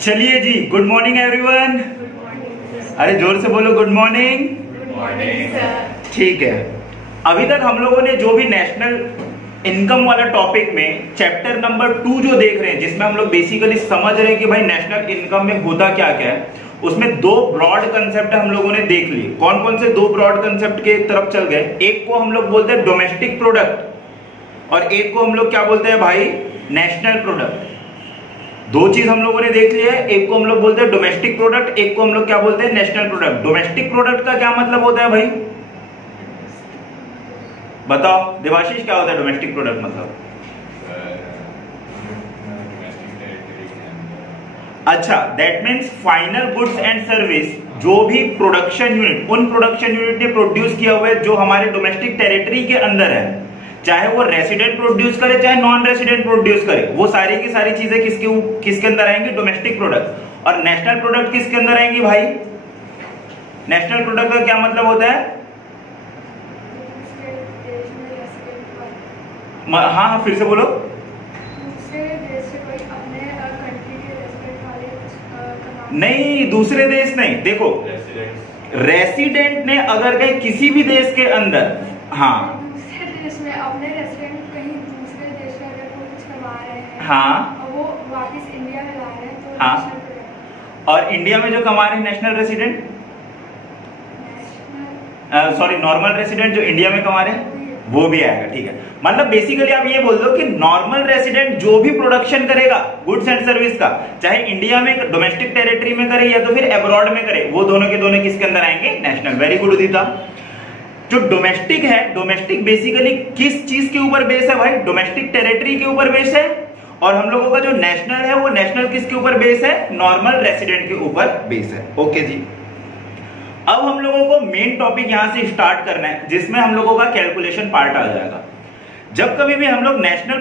चलिए जी, good morning everyone. अरे जोर से बोलो, good morning. Good morning sir. ठीक है, अभी तक हम लोगों ने जो भी नेशनल इनकम वाला टॉपिक में चैप्टर नंबर 2 जो देख रहे हैं, जिसमें हम लोग बेसिकली समझ रहे हैं कि भाई नेशनल इनकम में होता क्या क्या है, उसमें दो ब्रॉड कंसेप्ट हम लोगों ने देख लिए। कौन कौन से दो ब्रॉड कंसेप्ट के तरफ चल गए? एक को हम लोग बोलते हैं डोमेस्टिक प्रोडक्ट और एक को हम लोग क्या बोलते हैं भाई? National product. दो चीज हम लोगों ने देख लिया है, एक को हम लोग बोलते हैं डोमेस्टिक प्रोडक्ट, एक को हम लोग क्या बोलते हैं? National product. डोमेस्टिक प्रोडक्ट का क्या मतलब होता है भाई? बताओ देवाशीष, क्या होता है डोमेस्टिक प्रोडक्ट मतलब? अच्छा, that means final goods and service, जो भी प्रोडक्शन यूनिट, उन प्रोडक्शन यूनिट ने प्रोड्यूस किया हुआ है जो हमारे डोमेस्टिक टेरिटरी के अंदर है, चाहे वो रेसिडेंट प्रोड्यूस करे चाहे नॉन रेसिडेंट प्रोड्यूस करे, वो सारी की सारी चीजें किसके अंदर आएंगी? Domestic product. और नेशनल प्रोडक्ट किसके अंदर आएंगी भाई? नेशनल प्रोडक्ट का क्या मतलब होता है? हाँ, फिर से बोलो। नहीं, दूसरे देश नहीं। देखो, रेसिडेंट ने अगर कहीं किसी भी देश के अंदर, हाँ दूसरे देश में अपने रेसिडेंट कहीं दूसरे देश में अगर वो कुछ कमा रहे हैं, हाँ, और वो वापस इंडिया में ला रहे हैं तो हाँ, नेशनल प्रोडक्ट। और इंडिया में जो कमा रहे हैं national resident, sorry normal resident जो इंडिया में कमा रहे हैं, वो भी आएगा। ठीक है, मतलब बेसिकली आप ये बोल दो कि नॉर्मल रेसिडेंट जो भी प्रोडक्शन करेगा गुड्स एंड सर्विस का, चाहे इंडिया में डोमेस्टिक टेरिटरी में करे या तो फिर अब्रॉड में करे, वो दोनों के दोनों किसके अंदर आएंगे? नेशनल। वेरी गुड उदिता। जो डोमेस्टिक है, डोमेस्टिक बेसिकली किस चीज के ऊपर बेस है भाई? डोमेस्टिक टेरिटरी के ऊपर बेस है। और हम लोगों का जो नेशनल है वो नेशनल किसके ऊपर बेस है? नॉर्मल रेसिडेंट के ऊपर बेस है। ओके जी, अब हम लोगों को मेन टॉपिक यहां से स्टार्ट करना है, जिसमें हम लोगों का कैलकुलेशन पार्ट आ जाएगा। जब कभी भी हम लोग नेशनल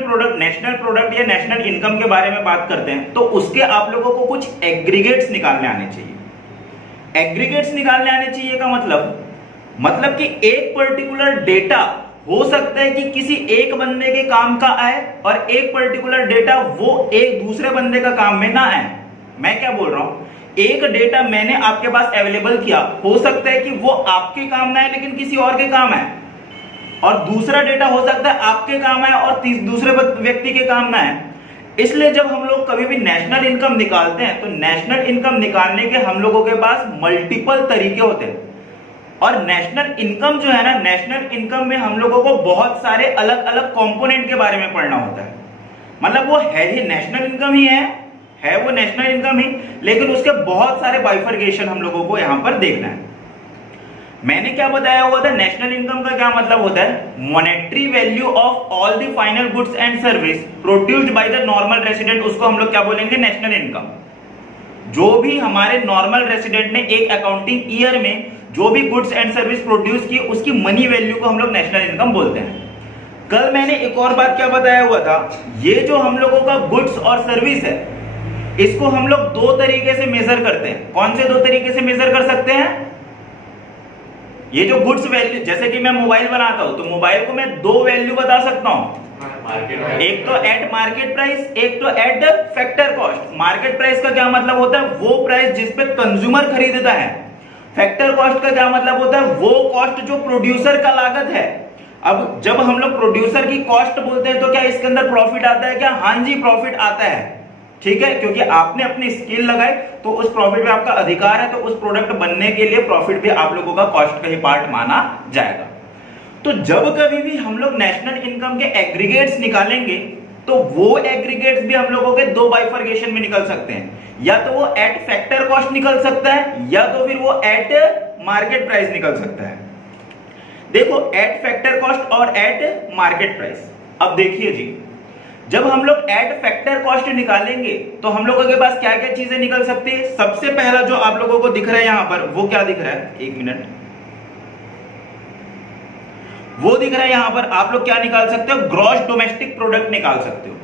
प्रोडक्ट या नेशनल इनकम के बारे में बात करते हैं, तो उसके आप लोगों को कुछ एग्रीगेट्स निकालने आने चाहिए। एग्रीगेट्स निकालने आने चाहिए का मतलब कि एक पर्टिकुलर डेटा हो सकता है कि किसी एक बंदे के काम का आए और एक पर्टिकुलर डेटा वो एक दूसरे बंदे का काम में ना आए। मैं क्या बोल रहा हूं? एक डेटा मैंने आपके पास अवेलेबल किया, हो सकता है कि वो आपके काम ना आए लेकिन किसी और के काम आए, और दूसरा डेटा हो सकता है आपके काम आए और दूसरे व्यक्ति के काम ना आए। इसलिए जब हम लोग कभी भी नेशनल इनकम निकालते हैं, तो नेशनल इनकम निकालने के हम लोगों के पास मल्टीपल तरीके होते हैं। और नेशनल इनकम जो है ना, नेशनल इनकम में हम लोगों को बहुत सारे अलग अलग कंपोनेंट के बारे में पढ़ना होता है। मतलब वो है ही नेशनल इनकम ही है वो नेशनल इनकम ही, लेकिन उसके बहुत सारे बाइफर्केशन हम लोगों को यहां पर देखना है। मैंने क्या बताया हुआ था? नेशनल इनकम का क्या मतलब होता है? Monetary value of all the final goods and service produced by the normal resident, उसको हम लोग क्या बोलेंगे? National income. जो भी हमारे नॉर्मल रेसिडेंट ने एक अकाउंटिंग ईयर में जो भी गुड्स एंड सर्विस प्रोड्यूस की, उसकी मनी वैल्यू को हम लोग नेशनल इनकम बोलते हैं। कल मैंने एक और बात क्या बताया हुआ था? ये जो हम लोगों का गुड्स और सर्विस है, इसको हम लोग दो तरीके से मेजर करते हैं। कौन से दो तरीके से मेजर कर सकते हैं? ये जो गुड्स वैल्यू, जैसे कि मैं मोबाइल बनाता हूं, तो मोबाइल को मैं दो वैल्यू बता सकता हूं, एक तो एट मार्केट प्राइस, एक तो eight factor cost. Market price का क्या मतलब होता है? वो प्राइस जिस पे कंज्यूमर खरीदता है। फैक्टर कॉस्ट का क्या मतलब होता है? वो कॉस्ट जो प्रोड्यूसर का लागत है। अब जब हम लोग प्रोड्यूसर की कॉस्ट बोलते हैं, तो क्या इसके अंदर प्रॉफिट आता है क्या? हाँ जी, प्रॉफिट आता है। ठीक है, क्योंकि आपने अपनी स्किल लगाई तो उस प्रॉफिट पे आपका अधिकार है, तो उस प्रोडक्ट बनने के लिए प्रॉफिट भी आप लोगों का कॉस्ट का ही पार्ट माना जाएगा। तो जब कभी भी हम लोग नेशनल इनकम के एग्रीगेट्स निकालेंगे, तो वो एग्रीगेट्स भी हम लोगों के दो बाइफर्केशन में निकल सकते हैं। या तो वो एट फैक्टर कॉस्ट निकल सकता है, या तो फिर वो एट मार्केट प्राइस निकल सकता है। देखो, एट फैक्टर कॉस्ट और एट मार्केट प्राइस। अब देखिए जी, जब हम लोग एट फैक्टर कॉस्ट निकालेंगे, तो हम लोगों के पास क्या क्या चीजें निकल सकती है? सबसे पहला जो आप लोगों को दिख रहा है यहां पर, वो क्या दिख रहा है? एक मिनट, वो दिख रहा है यहां पर। आप लोग क्या निकाल सकते हो? ग्रॉस डोमेस्टिक प्रोडक्ट निकाल सकते हो।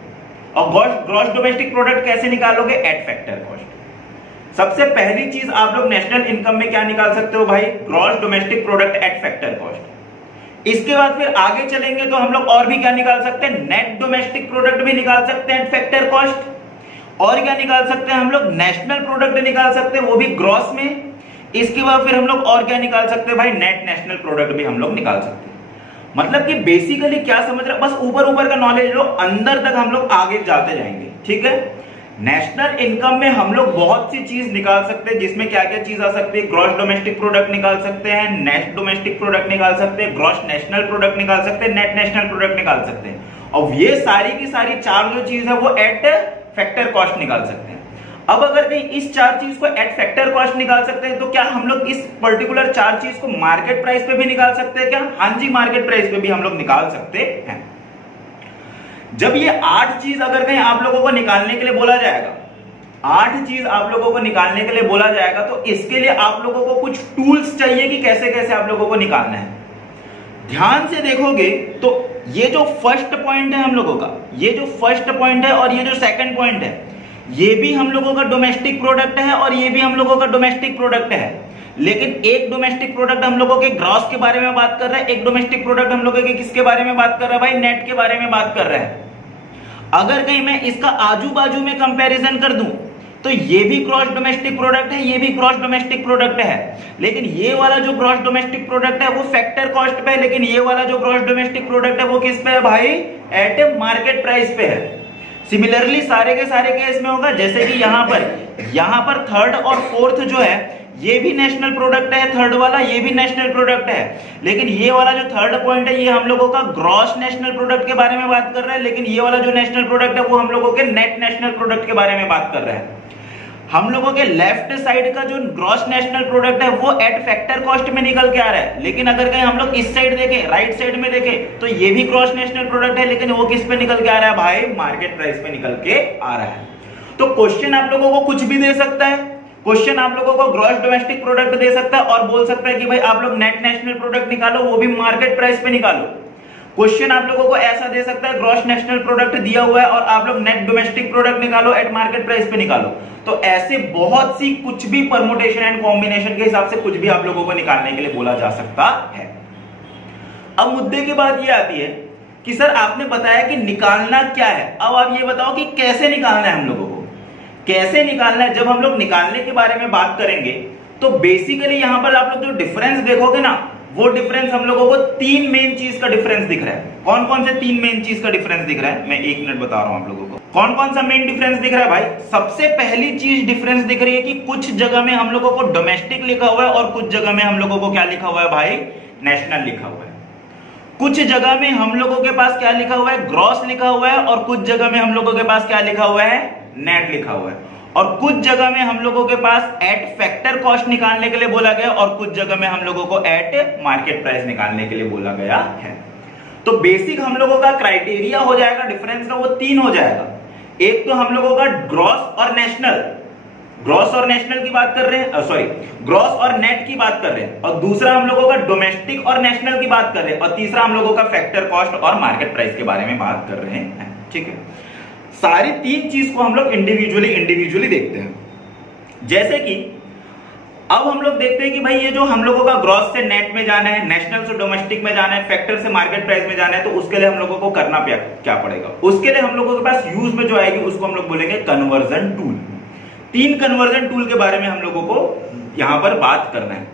और ग्रॉस डोमेस्टिक प्रोडक्ट कैसे निकालोगे? Eight factor cost. सबसे पहली चीज आप लोग नेशनल इनकम में क्या निकाल सकते हो भाई? Gross domestic product at factor cost. इसके बाद फिर आगे चलेंगे तो हम लोग और भी क्या निकाल सकते हैं? नेट डोमेस्टिक प्रोडक्ट भी निकाल सकते हैं एट फैक्टर कॉस्ट। और क्या निकाल सकते हैं हम लोग, नेशनल प्रोडक्ट निकाल सकते हैं, वो भी ग्रॉस में। इसके बाद फिर हम लोग और क्या निकाल सकते हैं भाई, नेट नेशनल प्रोडक्ट भी हम लोग निकाल सकते हैं। मतलब कि बेसिकली क्या समझ रहे, बस ऊपर ऊपर का नॉलेज लो, अंदर तक हम लोग आगे जाते जाएंगे, ठीक है। नेशनल इनकम में हम लोग बहुत सी चीज निकाल सकते हैं, जिसमें क्या क्या चीज आ सकती है, ग्रॉस डोमेस्टिक प्रोडक्ट निकाल सकते हैं, नेट डोमेस्टिक प्रोडक्ट निकाल सकते हैं, ग्रॉस नेशनल प्रोडक्ट निकाल सकते हैं, नेट नेशनल प्रोडक्ट निकाल सकते हैं। और ये सारी की सारी चार जो चीज है वो एट फैक्टर कॉस्ट निकाल सकते हैं। अब अगर कहीं इस चार चीज को एट फैक्टर कॉस्ट निकाल सकते हैं, तो क्या हम लोग इस पर्टिकुलर चार चीज को मार्केट प्राइस पे भी निकाल सकते हैं क्या? हाँ जी, मार्केट प्राइस पे भी हम लोग निकाल सकते हैं। जब ये 8 चीज अगर कहीं आप लोगों को निकालने के लिए बोला जाएगा, 8 चीज आप लोगों को निकालने के लिए बोला जाएगा, तो इसके लिए आप लोगों को कुछ टूल्स चाहिए कि कैसे कैसे आप लोगों को निकालना है। ध्यान से देखोगे तो ये जो फर्स्ट पॉइंट है हम लोगों का, ये जो फर्स्ट पॉइंट है और ये जो सेकंड पॉइंट है, ये भी हम लोगों का डोमेस्टिक प्रोडक्ट है और ये भी हम लोगों का डोमेस्टिक प्रोडक्ट है। लेकिन एक डोमेस्टिक प्रोडक्ट हम लोगों के ग्रॉस के बारे में बात कर रहा है, एक डोमेस्टिक प्रोडक्ट हम लोगों के किसके बारे में बात कर रहा है भाई, नेट के बारे में बात कर रहा है। अगर कहीं मैं इसका आजू बाजू में कंपैरिजन कर दूं तो ये भी ग्रॉस डोमेस्टिक प्रोडक्ट है, ये भी ग्रॉस डोमेस्टिक प्रोडक्ट है, लेकिन ये वाला जो ग्रॉस डोमेस्टिक प्रोडक्ट है वो फैक्टर कॉस्ट पे है, लेकिन ये वाला जो ग्रॉस डोमेस्टिक प्रोडक्ट है वो किस पे है भाई, एट ए मार्केट प्राइस पे है। सिमिलरली सारे के सारे केस में होगा, जैसे कि यहां पर थर्ड और फोर्थ जो है ये भी नेशनल प्रोडक्ट है, थर्ड वाला ये भी नेशनल प्रोडक्ट है, लेकिन ये वाला जो थर्ड पॉइंट है ये हम लोगों का ग्रॉस नेशनल प्रोडक्ट के बारे में बात कर रहा है, लेकिन ये वाला जो नेशनल प्रोडक्ट है वो हम लोगों के नेट नेशनल प्रोडक्ट के बारे में बात कर रहा है। हम लोगों के लेफ्ट साइड का जो ग्रॉस नेशनल प्रोडक्ट है वो एट फैक्टर कॉस्ट में निकल के आ रहा है, लेकिन अगर कहीं हम लोग इस साइड देखें, राइट साइड में देखें, तो ये भी ग्रॉस नेशनल प्रोडक्ट है, लेकिन वो किस पे निकल के आ रहा है भाई, मार्केट प्राइस पे निकल के आ रहा है। तो क्वेश्चन आप लोगों को कुछ भी दे सकता है, क्वेश्चन आप लोगों को ग्रॉस डोमेस्टिक प्रोडक्ट दे सकता है और बोल सकता है कि भाई आप लोग नेट नेशनल प्रोडक्ट निकालो, वो भी मार्केट प्राइस पे निकालो। क्वेश्चन आप लोगों को ऐसा दे सकता है, ग्रॉस नेशनल प्रोडक्ट दिया हुआ है और आप लोग नेट डोमेस्टिक प्रोडक्ट निकालो, एट मार्केट प्राइस पे निकालो। तो ऐसे बहुत सी कुछ भी परमुटेशन एंड कॉम्बिनेशन के हिसाब से कुछ भी आप लोगों को निकालने के लिए बोला जा सकता है। अब मुद्दे की बात ये आती है कि सर आपने बताया कि निकालना क्या है, अब आप ये बताओ कि कैसे निकालना है हम लोगों को, कैसे निकालना है। जब हम लोग निकालने के बारे में बात करेंगे तो बेसिकली यहां पर आप लोग जो डिफरेंस देखोगे ना, वो डिफरेंस हम लोगों को 3 मेन चीज का डिफरेंस दिख रहा है। कौन कौन से 3 मेन चीज का डिफरेंस दिख रहा है, मैं 1 मिनट बता रहा हूं आप लोगों को। कौन कौन सा मेन डिफरेंस दिख रहा है भाई, सबसे पहली चीज डिफरेंस दिख रही है कि कुछ जगह में हम लोगों को डोमेस्टिक लिखा हुआ है और कुछ जगह में हम लोगों को क्या लिखा हुआ है भाई, नेशनल लिखा हुआ है। कुछ जगह में हम लोगों के पास क्या लिखा हुआ है, ग्रॉस लिखा हुआ है, और कुछ जगह में हम लोगों के पास क्या लिखा हुआ है, नेट लिखा हुआ है। और कुछ जगह में हम लोगों के पास एट फैक्टर कॉस्ट निकालने के लिए बोला गया और कुछ जगह में हम लोगों को एट मार्केट प्राइस निकालने के लिए बोला गया है। तो बेसिक हम लोगों का क्राइटेरिया हो जाएगा डिफरेंस का, वो 3 हो जाएगा। एक तो हम लोगों का ग्रॉस और नेशनल, ग्रॉस और नेशनल की बात कर रहे हैं, सॉरी ग्रॉस और नेट की बात कर रहे हैं, और दूसरा हम लोगों का डोमेस्टिक और नेशनल की बात कर रहे हैं, और तीसरा हम लोगों का फैक्टर कॉस्ट और मार्केट प्राइस के बारे में बात कर रहे हैं। ठीक है, सारी 3 चीज को हम लोग इंडिविजुअली देखते हैं। जैसे कि अब हम लोग देखते हैं कि भाई ये जो हम लोगों का ग्रॉस से नेट में जाना है, नेशनल से डोमेस्टिक में जाना है, फैक्टर से मार्केट प्राइस में जाना है, तो उसके लिए हम लोगों को करना क्या पड़ेगा। उसके लिए हम लोगों के पास यूज में जो आएगी उसको हम लोग बोलेंगे कन्वर्जन टूल। 3 कन्वर्जन टूल के बारे में हम लोगों को यहां पर बात करना है।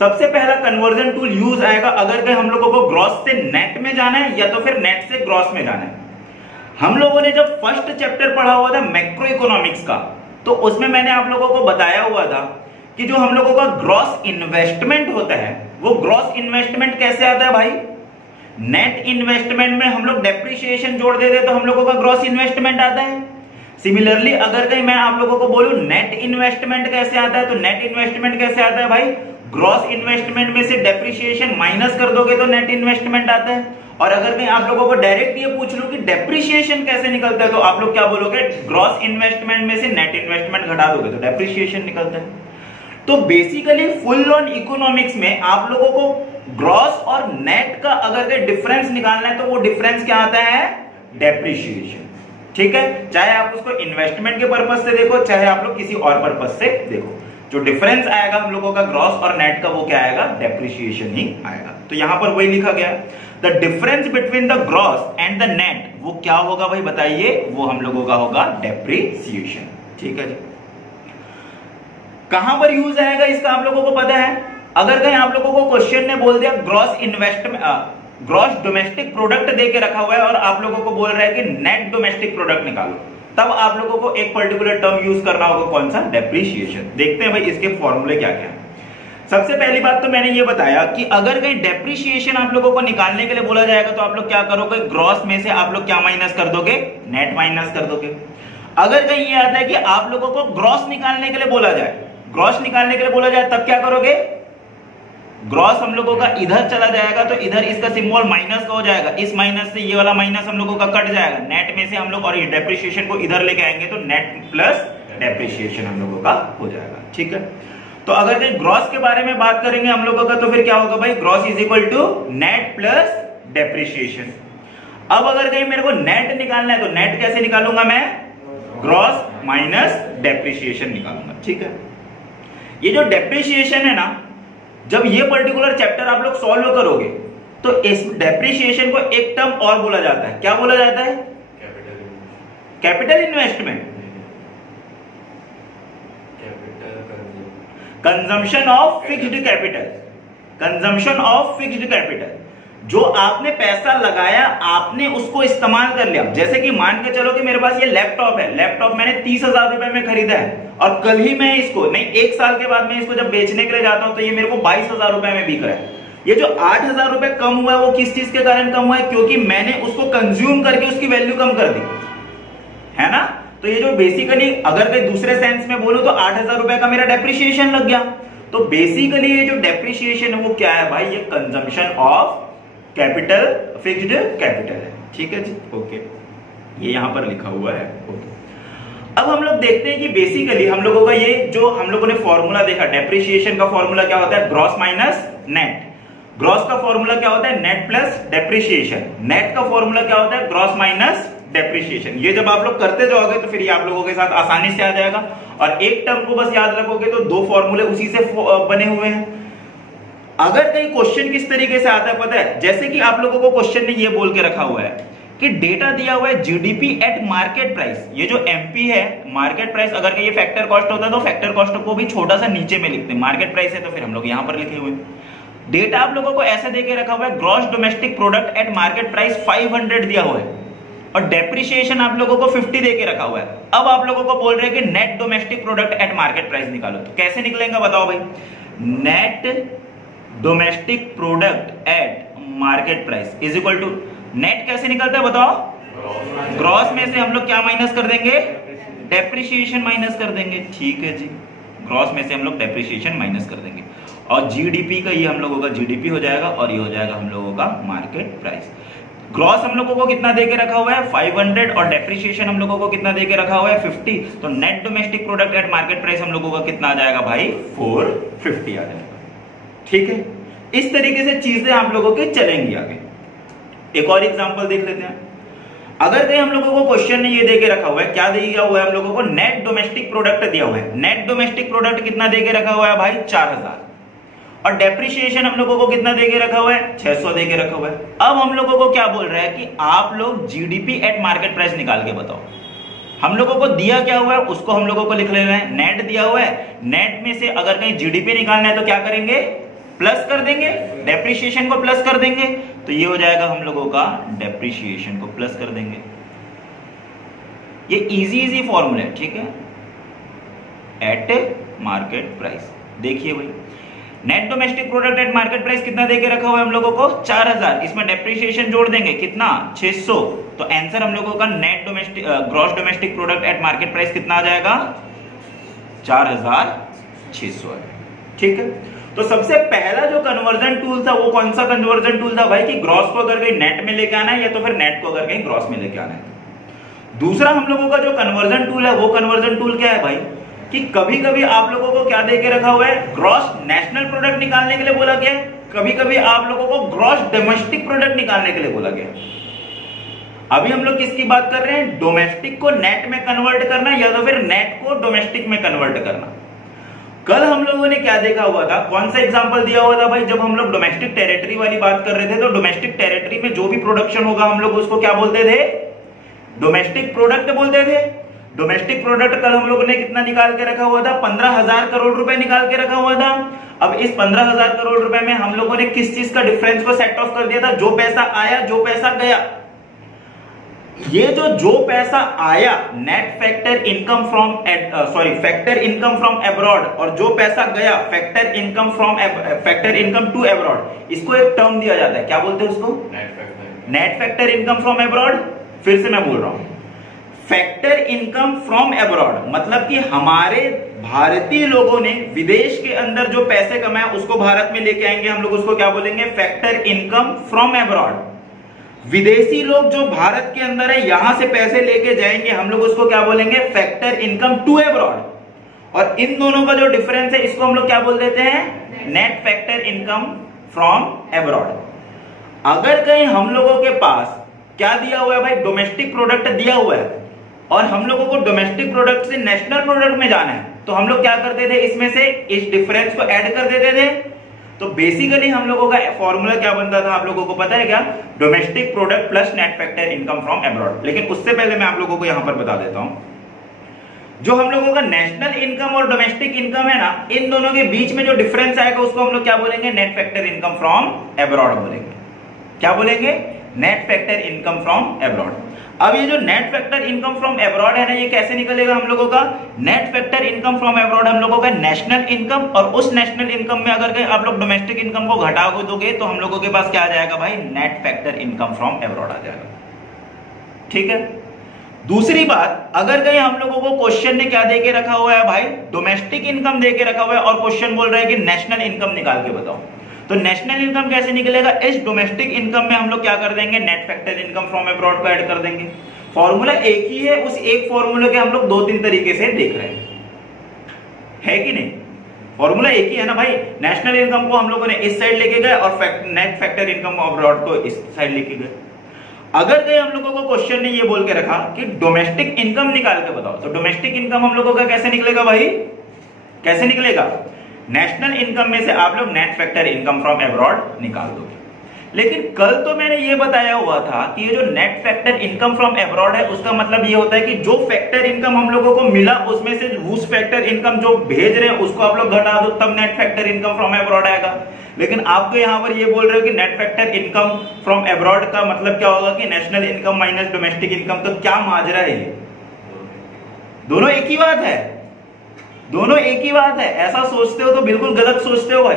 सबसे पहला कन्वर्जन टूल यूज आएगा अगर कहीं हम लोगों को ग्रॉस से नेट में जाना है या तो फिर नेट से ग्रॉस में जाना है। हम लोगों ने जब फर्स्ट चैप्टर पढ़ा हुआ था मैक्रो इकोनॉमिक्स का, तो उसमें मैंने आप लोगों को बताया हुआ था कि जो हम लोगों का ग्रॉस इन्वेस्टमेंट होता है, वो ग्रॉस इन्वेस्टमेंट कैसे आता है भाई, नेट इन्वेस्टमेंट में हम लोग डेप्रिसिएशन जोड़ देते तो हम लोगों का ग्रॉस इन्वेस्टमेंट आता है। सिमिलरली अगर कहीं मैं आप लोगों को बोलूं नेट इन्वेस्टमेंट कैसे आता है, तो नेट इन्वेस्टमेंट कैसे आता है भाई, ग्रॉस इन्वेस्टमेंट में से डेप्रिसिएशन माइनस कर दोगे तो नेट इन्वेस्टमेंट आता है। और अगर कहीं आप लोगों को डायरेक्ट ये पूछ लूं कि डेप्रिसिएशन कैसे निकलता है, तो आप लोग क्या बोलोगे, ग्रॉस इन्वेस्टमेंट में से नेट इन्वेस्टमेंट घटा दोगे तो डेप्रिसिएशन निकलता है। तो बेसिकली फुल ऑन इकोनॉमिक्स में आप लोगों को ग्रॉस और नेट का अगर कहीं डिफरेंस निकालना है तो वो डिफरेंस क्या आता है, डेप्रिसिएशन। ठीक है, चाहे आप उसको इन्वेस्टमेंट के पर्पज से देखो, चाहे आप लोग किसी और पर्पज से देखो, जो डिफरेंस आएगा हम लोगों का ग्रॉस और नेट का वो क्या आएगा, डेप्रिसिएशन ही आएगा। तो यहां पर वही लिखा गया, the difference between the gross and the net वो क्या होगा भाई बताइए, वो हम लोगों का होगा डेप्रिसिएशन। ठीक है जी। कहां पर यूज आएगा इसका आप लोगों को पता है? अगर कहीं आप लोगों को क्वेश्चन ने बोल दिया gross investment, gross domestic product देके रखा हुआ है और आप लोगों को बोल रहा है कि नेट डोमेस्टिक प्रोडक्ट निकालो, तब आप लोगों को एक पर्टिकुलर टर्म यूज करना होगा, कौन सा? डेप्रिसिएशन। देखते हैं भाई इसके फॉर्मूले क्या क्या है। सबसे पहली बात तो मैंने ये बताया कि अगर कहीं डेप्रिसिएशन आप लोगों को निकालने के लिए बोला जाएगा तो आप लोग क्या करोगे, ग्रॉस में से आप लोग क्या माइनस कर दोगे, नेट माइनस कर दोगे। अगर कहीं ये आता है कि आप लोगों को ग्रॉस निकालने के लिए बोला जाए, ग्रॉस निकालने के लिए बोला जाए, तब क्या करोगे, ग्रॉस हम लोगों का इधर चला जाएगा तो इधर इसका सिंबल माइनस का हो जाएगा, इस माइनस से ये वाला माइनस हम लोगों का कट जाएगा, नेट में से हम लोग और डेप्रिसिएशन को इधर लेके आएंगे तो नेट प्लस डेप्रिसिएशन हम लोगों का हो जाएगा। ठीक है, तो अगर कहीं ग्रॉस के बारे में बात करेंगे हम लोगों का तो फिर क्या होगा भाई, gross is equal to net plus depreciation. अब अगर कहीं मेरे को नेट निकालना है तो नेट कैसे निकालूंगा मैं, ग्रॉस माइनस डेप्रिसिएशन निकालूंगा। ठीक है, ये जो डेप्रिसिएशन है ना, जब ये पर्टिकुलर चैप्टर आप लोग सॉल्व करोगे तो इस डेप्रिसिएशन को एक टर्म और बोला जाता है, क्या बोला जाता है, capital investment, consumption of fixed capital, consumption of fixed capital. जो आपने पैसा लगाया आपने उसको इस्तेमाल कर लिया। जैसे कि मान के चलो कि मेरे पास ये लैपटॉप है, लैपटॉप मैंने 30,000 रुपए में खरीदा है और कल ही मैं इसको नहीं, 1 साल के बाद मैं इसको जब बेचने के लिए जाता हूं तो ये मेरे को 22,000 रुपए में बिक रहा है। ये जो 8,000 रुपए कम हुआ है वो किस चीज के कारण कम हुआ है, क्योंकि मैंने उसको कंज्यूम करके उसकी वैल्यू कम कर दी है ना। तो ये जो बेसिकली अगर कहीं दूसरे सेंस में बोलूं तो 8,000 रुपए का मेरा डेप्रिसिएशन लग गया। तो बेसिकली ये जो डेप्रिसिएशन है वो क्या है भाई, ये consumption of capital, fixed capital है। ठीक है जी, ओके, ये यहां पर लिखा हुआ है। ओके, अब हम लोग देखते हैं कि बेसिकली हम लोगों का ये जो हम लोगों ने फॉर्मूला देखा, डेप्रिसिएशन का फॉर्मूला क्या होता है, ग्रॉस माइनस नेट। ग्रॉस का फॉर्मूला क्या होता है, नेट प्लस डेप्रिसिएशन। नेट का फॉर्मूला क्या होता है, ग्रॉस माइनस डेप्रिसिएशन। ये जब आप लोग करते जाओगे तो फिर ये आप लोगों के साथ आसानी से आ जाएगा। और एक टर्म को बस याद रखोगे तो 2 फॉर्मूले उसी से बने हुए हैं। अगर कहीं क्वेश्चन किस तरीके से आता है पता है, जैसे कि आप लोगों को क्वेश्चन ने ये बोल के रखा हुआ है कि डेटा दिया हुआ है जीडीपी एट मार्केट प्राइस। ये जो एमपी है मार्केट प्राइस, अगर ये फैक्टर कॉस्ट होता तो फैक्टर कॉस्ट को भी छोटा सा नीचे में लिखते, मार्केट प्राइस है तो फिर हम लोग यहां पर लिखे हुए। डेटा आप लोगों को ऐसे देके रखा हुआ है, gross domestic product at market price 500 दिया हुआ है और डेप्रिसिएशन आप लोगों को 50 देके रखा हुआ है। अब आप लोगों को बोल रहे हैं कि net domestic product at market price निकालो, तो कैसे निकलेगा बताओ भाई। Net domestic product at market price is equal to, net कैसे निकलता है बताओ, ग्रॉस में से हम लोग क्या माइनस कर देंगे, डेप्रिसिएशन माइनस कर देंगे। ठीक है जी, ग्रॉस में से हम लोग डेप्रिसिएशन माइनस कर देंगे और जीडीपी का ये हम लोगों का जीडीपी हो जाएगा और ये हो जाएगा हम लोगों का मार्केट प्राइस। ग्रॉस हम लोगों को कितना देके रखा हुआ है 500 और डेप्रिसिएशन हम लोगों को कितना देके रखा हुआ है 50, तो net domestic product at market price हम लोगों का कितना आ जाएगा भाई 450 आ जाएगा। ठीक है, इस तरीके से चीजें आप लोगों के चलेंगी आगे। एक और एग्जांपल देख लेते हैं। अगर कहीं हम लोगों को क्वेश्चन ने ये देके रखा हुआ है, क्या दिया हुआ है हम लोगों को, नेट डोमेस्टिक प्रोडक्ट दिया हुआ है। नेट डोमेस्टिक प्रोडक्ट कितना देके रखा हुआ है भाई 4000 और डेप्रिसिएशन हम लोगों को कितना देके रखा हुआ है 600 देके रखा हुआ है। अब हम लोगों को क्या बोल रहा है कि आप लोग जीडीपी एट मार्केट प्राइस निकाल के बताओ। हम लोगों को दिया क्या हुआ है उसको हम लोगों को लिख ले रहे हैं, नेट दिया हुआ है, नेट में से अगर कहीं जीडीपी निकालना है तो क्या करेंगे, प्लस कर देंगे, डेप्रिसिएशन को प्लस कर देंगे, तो ये हो जाएगा हम लोगों का डेप्रिसिएशन को प्लस कर देंगे। ये इजी फॉर्मूला है। ठीक है, एट मार्केट प्राइस देखिए भाई, net domestic product at market price कितना देके रखा हुआ है हम लोगों को 4000, इसमें डेप्रिसिएशन जोड़ देंगे कितना 600, तो आंसर हम लोगों का net domestic gross domestic product at market price कितना आ जाएगा 4600। ठीक है, तो सबसे पहला जो कन्वर्जन टूल था वो कौन सा कन्वर्जन टूल था भाई, कि ग्रॉस को अगर कहीं नेट में लेके आना है या तो फिर नेट को अगर कहीं ग्रॉस में लेके आना है। दूसरा हम लोगों का जो कन्वर्जन टूल है वो कन्वर्जन टूल क्या है भाई, कि कभी कभी आप लोगों को क्या देके रखा हुआ है, ग्रॉस नेशनल प्रोडक्ट निकालने के लिए बोला गया है, कभी कभी आप लोगों को ग्रॉस डोमेस्टिक प्रोडक्ट निकालने के लिए बोला गया। अभी हम लोग किसकी बात कर रहे हैं, डोमेस्टिक को नेट में कन्वर्ट करना या तो फिर नेट को डोमेस्टिक में कन्वर्ट करना। कल हम लोगों ने क्या देखा हुआ था, कौन सा एग्जांपल दिया हुआ था भाई, जब हम लोग डोमेस्टिक टेरिटरी वाली बात कर रहे थे तो डोमेस्टिक टेरिटरी में जो भी प्रोडक्शन होगा हम लोग उसको क्या बोलते थे, डोमेस्टिक प्रोडक्ट बोलते थे। डोमेस्टिक प्रोडक्ट कल हम लोगों ने कितना निकाल के रखा हुआ था? 15,000 करोड़ रुपए निकाल के रखा हुआ था। अब इस 15,000 करोड़ रुपए में हम लोगों ने किस चीज का डिफरेंस को सेट ऑफ कर दिया था? जो पैसा आया, जो पैसा गया। ये जो पैसा आया, net factor income from factor income from abroad, और जो पैसा गया, फैक्टर इनकम टू अब्रॉड, इसको एक टर्म दिया जाता है, क्या बोलते हैं उसको? Net factor income from abroad. फिर से मैं बोल रहा हूं, फैक्टर इनकम फ्रॉम अब्रॉड मतलब कि हमारे भारतीय लोगों ने विदेश के अंदर जो पैसे कमाए उसको भारत में लेके आएंगे, हम लोग उसको क्या बोलेंगे? Factor income from abroad. विदेशी लोग जो भारत के अंदर है, यहां से पैसे लेके जाएंगे, हम लोग उसको क्या बोलेंगे? Factor income to abroad. और इन दोनों का जो डिफरेंस है, इसको हम लोग क्या बोल देते हैं? Net factor income from abroad. अगर कहीं हम लोगों के पास क्या दिया हुआ है भाई? डोमेस्टिक प्रोडक्ट दिया हुआ है, और हम लोगों को डोमेस्टिक प्रोडक्ट से नेशनल प्रोडक्ट में जाना है, तो हम लोग क्या करते थे? इसमें से इस डिफरेंस को ऐड कर देते थे। तो बेसिकली हम लोगों का फॉर्मूला क्या बनता था? आप लोगों को पता है क्या? Domestic product plus net factor income from abroad. लेकिन उससे पहले मैं आप लोगों को यहां पर बता देता हूं, जो हम लोगों का नेशनल इनकम और डोमेस्टिक इनकम है ना, इन दोनों के बीच में जो डिफरेंस आएगा उसको हम लोग क्या बोलेंगे? Net factor income from abroad बोलेंगे। क्या बोलेंगे? Net factor income from abroad. अब ये जो net factor income from abroad है ना, ये कैसे निकलेगा हम लोगों का? Net factor income from abroad हम लोगों का नेशनल इनकम, और उस नेशनल इनकम में अगर आप लोग डोमेस्टिक इनकम को घटा को दोगे तो हम लोगों के पास क्या आ जाएगा भाई? Net factor income from abroad आ जाएगा। ठीक है। दूसरी बात, अगर कहीं हम लोगों को क्वेश्चन ने क्या दे के रखा हुआ है भाई? डोमेस्टिक इनकम दे के रखा हुआ है, और क्वेश्चन बोल रहा है कि नेशनल इनकम निकाल के बताओ, तो नेशनल इनकम कैसे निकलेगा? इस डोमेस्टिक इनकम में हम लोग क्या कर देंगे? Net factor income from abroad को ऐड कर देंगे। फॉर्मूला एक ही है, उस एक फॉर्मूले के हम लोग 2-3 तरीके से देख रहे हैं, है कि नहीं? फॉर्मूला एक ही है ना भाई। नेशनल इनकम को हम लोगों ने इस साइड लेके गए, और नेट फैक्टर इनकम अब्रॉड को इस साइड लेके गए। अगर कहीं हम लोगों को क्वेश्चन ने ये बोल के रखा कि डोमेस्टिक इनकम निकाल के बताओ, तो डोमेस्टिक इनकम हम लोगों का कैसे निकलेगा भाई? कैसे निकलेगा? नेशनल इनकम में से आप लोग net factor income from abroad निकाल दोगे। लेकिन कल तो मैंने ये बताया हुआ था कि ये जो net factor income from abroad है, उसका मतलब ये होता है कि जो फैक्टर इनकम हम लोगों को मिला, उसमें से उस फैक्टर इनकम जो भेज रहे हैं उसको आप लोग घटा दो, तब net factor income from abroad आएगा। लेकिन आप तो यहां पर ये बोल रहे हो कि net factor income from abroad का मतलब क्या होगा? कि national income minus domestic income. तो क्या माजरा है ये? दोनों एक ही बात है, दोनों एक ही बात है। ऐसा सोचते हो तो बिल्कुल गलत सोचते हो भाई।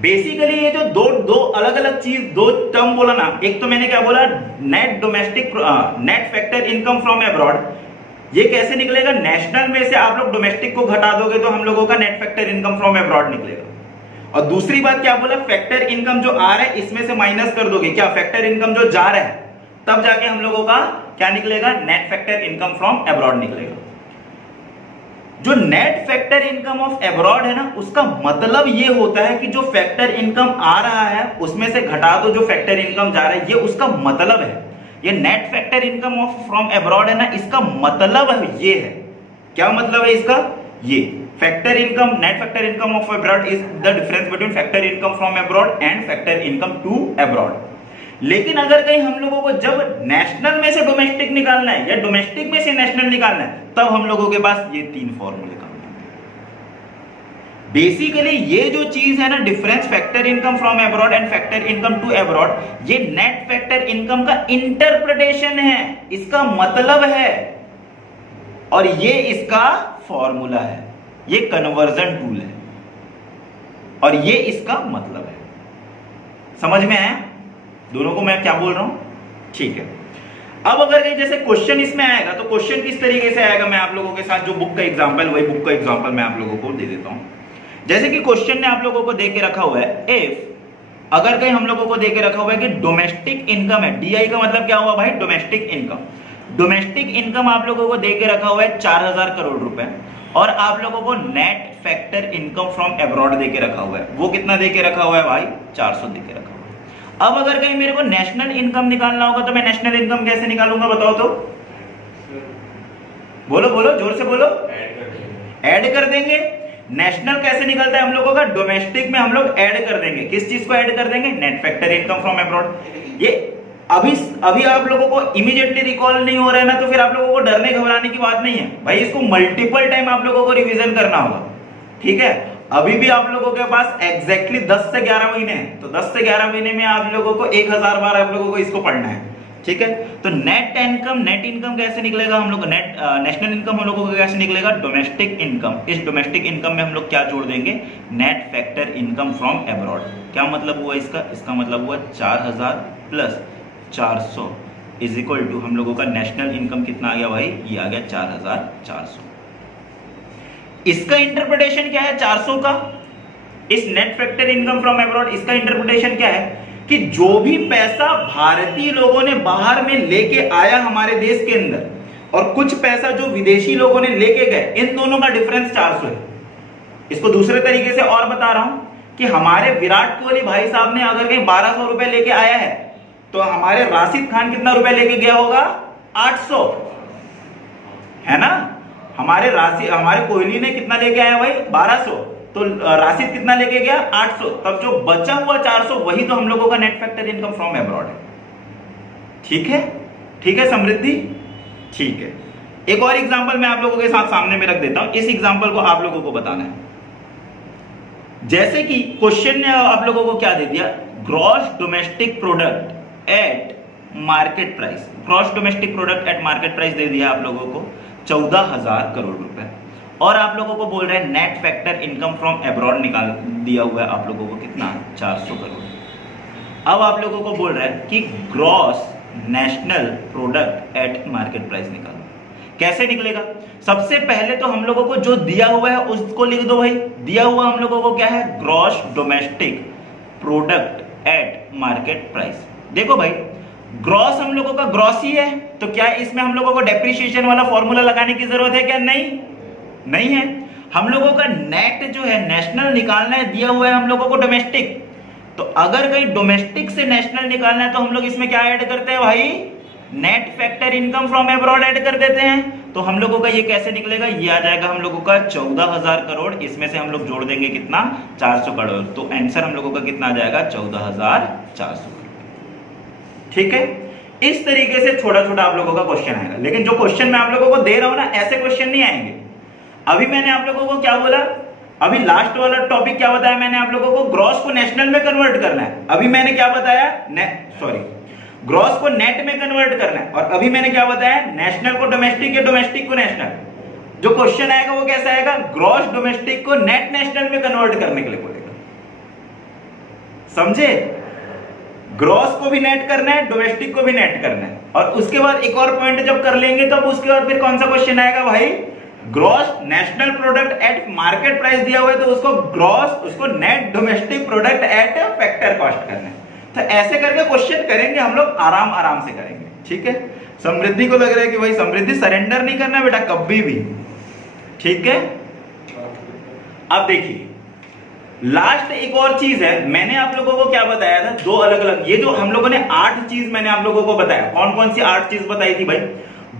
बेसिकली ये जो दो अलग अलग चीज, दो टर्म बोला ना, एक तो मैंने क्या बोला? Net factor income from abroad, ये कैसे निकलेगा? नेशनल में से आप लोग डोमेस्टिक को घटा दोगे तो हम लोगों का net factor income from abroad निकलेगा। और दूसरी बात क्या बोला? फैक्टर इनकम जो आ रहा है इसमें से माइनस कर दोगे, क्या? फैक्टर इनकम जो जा रहा है, तब जाके हम लोगों का क्या निकलेगा? Net factor income from abroad निकलेगा। जो net factor income of abroad है ना, उसका मतलब ये होता है कि जो फैक्टर इनकम आ रहा है उसमें से घटा दो जो फैक्टर इनकम जा रहा है, ये उसका मतलब है। ये net factor income of from abroad है ना, इसका मतलब है ये है। क्या मतलब है इसका? ये factor income, net factor income of abroad is the difference between factor income from abroad and factor income to abroad. लेकिन अगर कहीं हम लोगों को जब नेशनल में से डोमेस्टिक निकालना है या डोमेस्टिक में से नेशनल निकालना है, तब हम लोगों के पास ये 3 फॉर्मूले काम करते हैं। बेसिकली ये जो चीज है ना, difference factor income from abroad and factor income to abroad, ये नेट फैक्टर इनकम का इंटरप्रिटेशन है, इसका मतलब है, और ये इसका फॉर्मूला है, ये कन्वर्जन टूल है, और ये इसका मतलब है। समझ में आया दोनों को मैं क्या बोल रहा हूं? ठीक है। अब अगर कहीं जैसे क्वेश्चन इसमें आएगा, तो क्वेश्चन किस तरीके से आएगा? मैं आप लोगों के साथ जो बुक का एग्जांपल, वही बुक का एग्जांपल मैं आप लोगों को दे देता हूं। जैसे कि क्वेश्चन ने आप लोगों को दे के रखा हुआ है, इफ अगर कहीं हम लोगों को दे के रखा हुआ है कि डोमेस्टिक इनकम है, डीआई का मतलब क्या हुआ भाई? Domestic income. डोमेस्टिक इनकम आप लोगों को दे के रखा हुआ है 4000 करोड़ रुपए, और आप लोगों को net factor income from abroad दे के रखा हुआ है, वो कितना दे के रखा हुआ है भाई? 400 दे के रखा हुआ है। अब अगर कहीं मेरे को नेशनल इनकम निकालना होगा, तो मैं नेशनल इनकम कैसे निकालूंगा बताओ तो? बोलो बोलो, जोर से बोलो। ऐड कर देंगे। नेशनल कैसे निकलता है हम लोगों का? डोमेस्टिक में हम लोग ऐड कर देंगे। किस चीज को ऐड कर देंगे? Net factor income from abroad. ये अभी अभी आप लोगों को इमीडिएटली रिकॉल नहीं हो रहा है ना, तो फिर आप लोगों को डरने घबराने की बात नहीं है भाई, इसको मल्टीपल टाइम आप लोगों को रिवीजन करना होगा, ठीक है। अभी भी आप लोगों के पास एग्जैक्टली 10 से 11 महीने हैं, तो 10 से 11 महीने में आप लोगों को 1000 बार आप लोगों को इसको पढ़ना है, ठीक है। तो नेट इनकम कैसे निकलेगा हम लोग, नेशनल इनकम हम लोगों को कैसे निकलेगा, डोमेस्टिक इनकम। इस डोमेस्टिक इनकम में हम लोग क्या जोड़ देंगे, net factor income from abroad. क्या मतलब हुआ इसका मतलब हुआ 4000 प्लस 400 इज इक्वल टू हम लोगों का नेशनल इनकम कितना आ गया भाई, ये आ गया 4400। इसका इंटरप्रिटेशन क्या है 400 का, इस net factor income from abroad, इसका इंटरप्रिटेशन क्या है कि जो भी पैसा भारतीय लोगों ने बाहर में लेके आया हमारे देश के अंदर, और कुछ पैसा जो विदेशी लोगों ने लेके गए, इन दोनों का डिफरेंस 400 है। इसको दूसरे तरीके से और बता रहा हूं कि हमारे विराट कोहली भाई साहब ने अगर कहीं 1200 रुपए लेके आया है, तो हमारे राशिद खान कितना रुपए लेके गया होगा, 800, है ना। हमारे कोहली ने कितना लेके आया भाई, 1200, तो राशिद कितना लेके गया, 800। तब जो बचा हुआ 400 वही तो हम लोगों का net factor income from abroad है, ठीक है समृद्धि, ठीक है। एक और एग्जांपल मैं आप लोगों के साथ सामने में रख देता हूं, इस एग्जांपल को आप लोगों को बताना है। जैसे कि क्वेश्चन ने आप लोगों को क्या दे दिया, gross domestic product at market price, gross domestic product at market price दे दिया आप लोगों को 14,000 करोड़ रुपए, और आप लोगों को बोल रहे हैं net factor income from abroad निकाल दिया हुआ है आप लोगों को कितना, 400 करोड़। अब आप लोगों को बोल रहा है कि gross national product at market price निकालो। कैसे निकलेगा, सबसे पहले तो हम लोगों को जो दिया हुआ है उसको लिख दो भाई। दिया हुआ हम लोगों को क्या है, gross domestic product at market price. देखो भाई, ग्रॉस हम लोगों का ग्रॉस ही है, तो क्या इसमें हम लोगों को डेप्रिसिएशन वाला फॉर्मूला लगाने की जरूरत है क्या, नहीं है। हम लोगों का नेट जो है नेशनल निकालना है, दिया हुआ है हम लोगों को डोमेस्टिक, तो अगर कहीं डोमेस्टिक से नेशनल निकालना है तो हम लोग इसमें क्या ऐड करते हैं भाई, net factor income from abroad add कर देते हैं। तो हम लोगों का ये कैसे निकलेगा, ये आ जाएगा हम लोगों का 14,000 करोड़, इसमें से हम लोग जोड़ देंगे कितना, 400 करोड़, तो आंसर हम लोगों का कितना आ जाएगा, 14,400 करोड़, ठीक है। इस तरीके से छोटा छोटा आप लोगों का क्वेश्चन आएगा, लेकिन जो क्वेश्चन मैं आप लोगों को दे रहा हूं ना, ऐसे क्वेश्चन नहीं आएंगे। अभी मैंने आप लोगों को क्या बोला, अभी लास्ट वाला टॉपिक क्या बताया मैंने आप लोगों को, ग्रॉस को नेशनल में कन्वर्ट करना है। अभी मैंने क्या बताया, ग्रॉस को नेट में कन्वर्ट करना है, और अभी मैंने क्या बताया, नेशनल को डोमेस्टिक या डोमेस्टिक को नेशनल। जो क्वेश्चन आएगा वो कैसा आएगा, ग्रॉस डोमेस्टिक को नेट नेशनल में कन्वर्ट करने के लिए बोलेगा, समझे। ग्रॉस को भी नेट करना है, डोमेस्टिक को भी नेट करना है, और उसके बाद एक और पॉइंट जब कर लेंगे तो उसके बाद फिर कौन सा क्वेश्चन आएगा भाई, gross national product at market price दिया हुआ है, तो उसको ग्रॉस, उसको net domestic product at factor cost करना है। तो ऐसे करके क्वेश्चन करेंगे हम लोग, आराम से करेंगे, ठीक है। समृद्धि को लग रहा है कि भाई समृद्धि सरेंडर नहीं करना बेटा कभी भी, ठीक है। अब देखिए लास्ट एक और चीज है, मैंने आप लोगों को क्या बताया था, दो अलग अलग, ये जो हम लोगों ने 8 चीज मैंने आप लोगों को बताया, कौन कौन सी 8 चीज बताई थी भाई,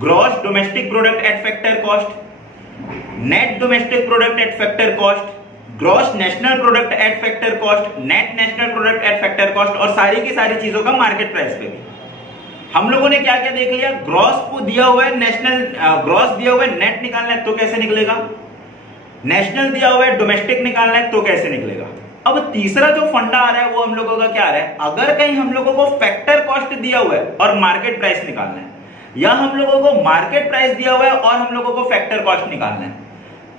gross domestic product at factor cost, net domestic product at factor cost, gross national product at factor cost, net national product at factor cost, और सारी की सारी चीजों का मार्केट प्राइस पे भी हम लोगों ने क्या क्या देख लिया। ग्रॉस को दिया हुआ है नेशनल, ग्रॉस दिया हुआ है नेट निकालना है तो कैसे निकलेगा, नेशनल दिया हुआ है डोमेस्टिक निकालना है तो कैसे निकलेगा। अब तीसरा जो फंडा आ रहा है वो हम लोगों का क्या आ रहा है, अगर कहीं हम लोगों को फैक्टर कॉस्ट दिया हुआ है और मार्केट प्राइस निकालना है, या हम लोगों को मार्केट प्राइस दिया हुआ है और हम लोगों को फैक्टर कॉस्ट निकालना है,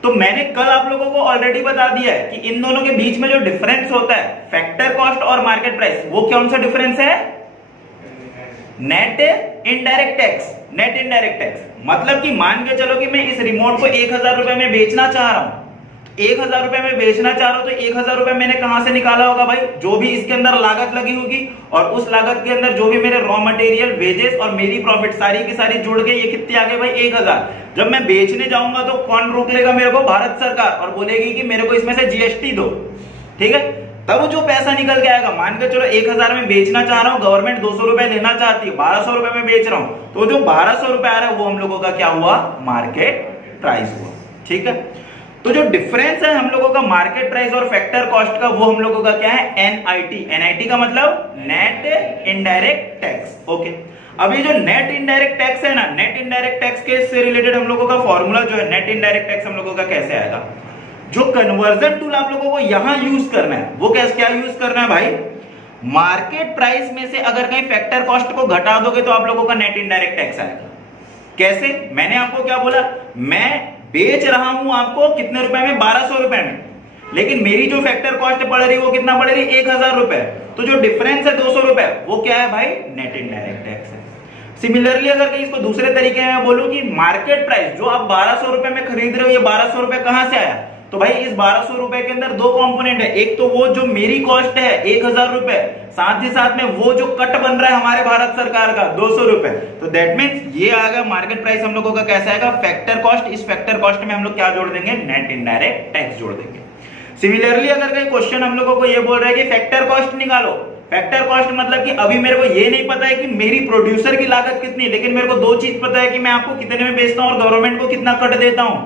तो मैंने कल आप लोगों को ऑलरेडी बता दिया है कि इन दोनों के बीच में जो डिफरेंस होता है फैक्टर कॉस्ट और मार्केट प्राइस, वो कौन सा डिफरेंस है, net indirect tax. Net indirect tax मतलब कि मान के चलो कि मैं इस रिमोट को 1,000 रुपए में बेचना चाह रहा हूं, 1,000 रुपए में बेचना चाह रहा हूं, तो 1,000 रुपए मैंने कहां से निकाला होगा भाई, जो भी इसके अंदर लागत लगी होगी, और उस लागत के अंदर जो भी मेरे रॉ मटेरियल, वेजेस और मेरी प्रॉफिट सारी की सारी जुड़ के ये कितनी आ गई भाई, 1,000। जब मैं बेचने जाऊंगा तो कौन रोक लेगा मेरे को, भारत सरकार, और बोलेगी कि मेरे को इसमें से जीएसटी दो, ठीक है। तब जो पैसा निकल के आएगा, मान के चलो 1,000 में बेचना चाह रहा हूं, गवर्नमेंट 200 रुपए लेना चाहती है, 1,200 रुपए में बेच रहा हूं, तो जो 1,200 रुपए आ रहा है वो हम लोगों का क्या हुआ, मार्केट प्राइस हुआ, ठीक है। तो जो डिफरेंस है हम लोगों का मार्केट प्राइस और फैक्टर कॉस्ट का, वो हम लोगों का क्या है, एनआईटी। एनआईटी का मतलब नेट इनडायरेक्ट टैक्स। ओके, अब ये जो नेट इनडायरेक्ट टैक्स है ना, नेट इनडायरेक्ट टैक्स के से रिलेटेड हम लोगों का फॉर्मूला जो है, नेट इनडायरेक्ट टैक्स हम लोगों का कैसे आएगा। जो कन्वर्जन टूल आप लोगों को यहां यूज करना है, वो क्या यूज करना है भाई, मार्केट प्राइस में से अगर कहीं फैक्टर कॉस्ट को घटा दोगे तो आप लोगों का नेट इनडायरेक्ट टैक्स आएगा। कैसे, मैंने आपको क्या बोला, मैं बेच रहा हूं आपको कितने रुपए में, 1200 रुपए में, लेकिन मेरी जो फैक्टर कॉस्ट पड़ रही है वो कितना पड़ रही है, 1000 रुपए। तो जो डिफरेंस है 200 रुपए, वो क्या है भाई, नेट इनडायरेक्ट टैक्स है। सिमिलरली अगर कहीं इसको दूसरे तरीके में बोलूं कि मार्केट प्राइस जो आप 1200 रुपए में खरीद रहे हो, ये 1200 रुपए कहां से आया, तो भाई इस 1200 रुपए के अंदर दो कंपोनेंट है। एक तो वो जो मेरी कॉस्ट है 1000 रुपए, साथ ही साथ में वो जो कट बन रहा है हमारे भारत सरकार का 200 रुपए। तो दैट मीन्स ये आएगा मार्केट प्राइस हम लोगों का कैसा आएगा, फैक्टर कॉस्ट। इस फैक्टर कॉस्ट में हम लोग क्या जोड़ देंगे, नेट इनडायरेक्ट टैक्स जोड़ देंगे। सिमिलरली अगर कहीं क्वेश्चन हम लोगों को ये बोल रहा है कि फैक्टर कॉस्ट निकालो, फैक्टर कॉस्ट मतलब कि अभी मेरे को ये नहीं पता है कि मेरी प्रोड्यूसर की लागत कितनी है, लेकिन मेरे को दो चीज पता है कि मैं आपको कितने में बेचता हूं और गवर्नमेंट को कितना कट देता हूं।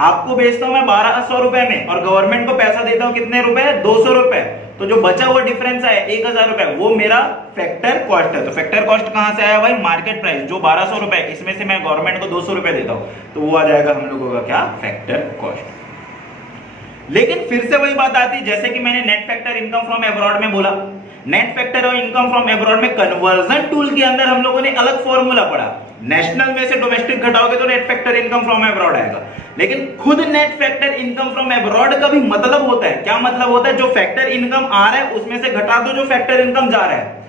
आपको बेचता हूं मैं 1200 रुपए में और गवर्नमेंट को पैसा देता हूं कितने रुपए, 200 रुपए। तो जो बचा हुआ डिफरेंस है 1000 रुपए, वो मेरा फैक्टर कॉस्ट है। तो फैक्टर कॉस्ट कहां से आया भाई, मार्केट प्राइस जो 1200 रुपए, इसमें से मैं गवर्नमेंट को 200 रुपए देता हूं, तो वो आ जाएगा हम लोगों का क्या, फैक्टर कॉस्ट। लेकिन फिर से वही बात आती है, जैसे कि मैंने net factor income from abroad में बोला, नेट फैक्टर और इनकम फ्रॉम अब्रॉड में कन्वर्जन टूल के अंदर हम लोगों ने अलग फॉर्मूला पढ़ा। नेशनल में से डोमेस्टिक घटाओगे तो net factor income from abroad आएगा। लेकिन खुद net factor income from abroad का भी मतलब होता है, क्या मतलब होता है, जो फैक्टर इनकम आ रहा है उसमें से घटा दो जो फैक्टर इनकम जा रहा है।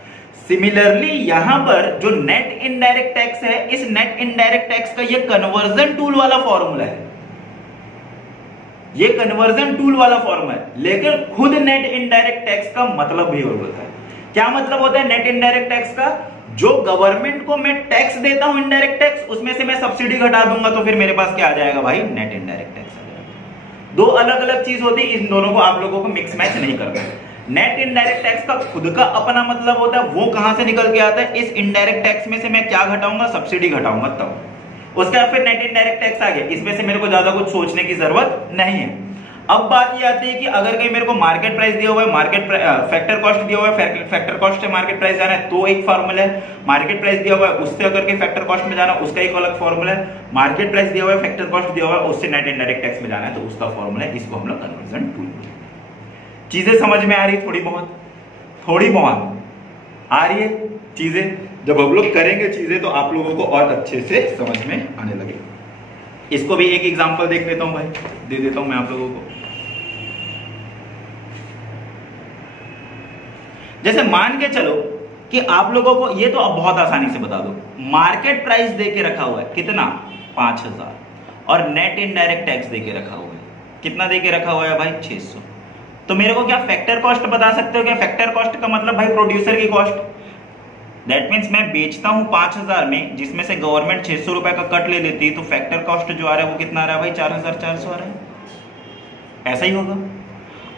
सिमिलरली यहां पर जो नेट इनडायरेक्ट टैक्स है, इस नेट इनडायरेक्ट टैक्स का ये कन्वर्जन टूल वाला फॉर्मूला है, ये कन्वर्जन टूल वाला फॉर्मूला है। लेकिन खुद नेट इनडायरेक्ट टैक्स का मतलब भी होता है। क्या मतलब होता है नेट इनडायरेक्ट टैक्स का, जो गवर्नमेंट को मैं टैक्स देता हूं इनडायरेक्ट टैक्स, उसमें से मैं सब्सिडी घटा दूंगा तो फिर मेरे पास क्या आ जाएगा भाई, नेट इनडायरेक्ट टैक्स आ जाएगा। दो अलग अलग चीज होती है, इन दोनों को आप लोगों को मिक्स मैच नहीं करना है। नेट इनडायरेक्ट टैक्स का खुद का अपना मतलब होता है, वो कहां से निकल के आता है, इस इनडायरेक्ट टैक्स में से मैं क्या घटाऊंगा, सब्सिडी घटाऊंगा तब। उसके बाद फिर नेट इनडायरेक्ट टैक्स आ गया, इसमें से मेरे को ज्यादा कुछ सोचने की जरूरत नहीं है। अब बात ये आती है कि अगर कहीं मेरे को मार्केट प्राइस दिया हुआ है, फैक्टर कॉस्ट दिया हुआ है, फैक्टर कॉस्ट से मार्केट प्राइस जाना है तो एक फॉर्मूला है, मार्केट प्राइस दिया हुआ है उससे अगर कहीं फैक्टर कॉस्ट में जाना है उसका एक अलग फॉर्मूला है, मार्केट प्राइस दिया हुआ है, फैक्टर कॉस्ट दिया हुआ है उससे नेट इनडायरेक्ट टैक्स में जाना है तो उसका फॉर्मूला है। इसको हम लोग कन्वर्जन टूल। चीजें समझ में आ रही, थोड़ी बहुत आ रही है चीजें। जब हम लोग करेंगे चीजें तो आप लोगों को और अच्छे से समझ में आने लगे। इसको भी एक एग्जांपल देख लेता हूं भाई, दे देता हूं मैं आप लोगों को। जैसे मान के चलो कि आप लोगों को ये तो अब बहुत आसानी से बता दो, मार्केट प्राइस दे के रखा हुआ है कितना, 5000, और नेट इनडायरेक्ट टैक्स दे के रखा हुआ है कितना, दे के रखा हुआ है भाई 600। तो मेरे को क्या फैक्टर कॉस्ट बता सकते हो क्या, फैक्टर कॉस्ट का मतलब भाई प्रोड्यूसर की कॉस्ट। दैट मीन्स मैं बेचता हूं 5000 में, जिसमें से गवर्नमेंट 600 रुपए का कट ले लेती है, तो फैक्टर कॉस्ट जो आ रहा है वो कितना आ रहा है भाई, 4400 आ रहा है। ऐसा ही होगा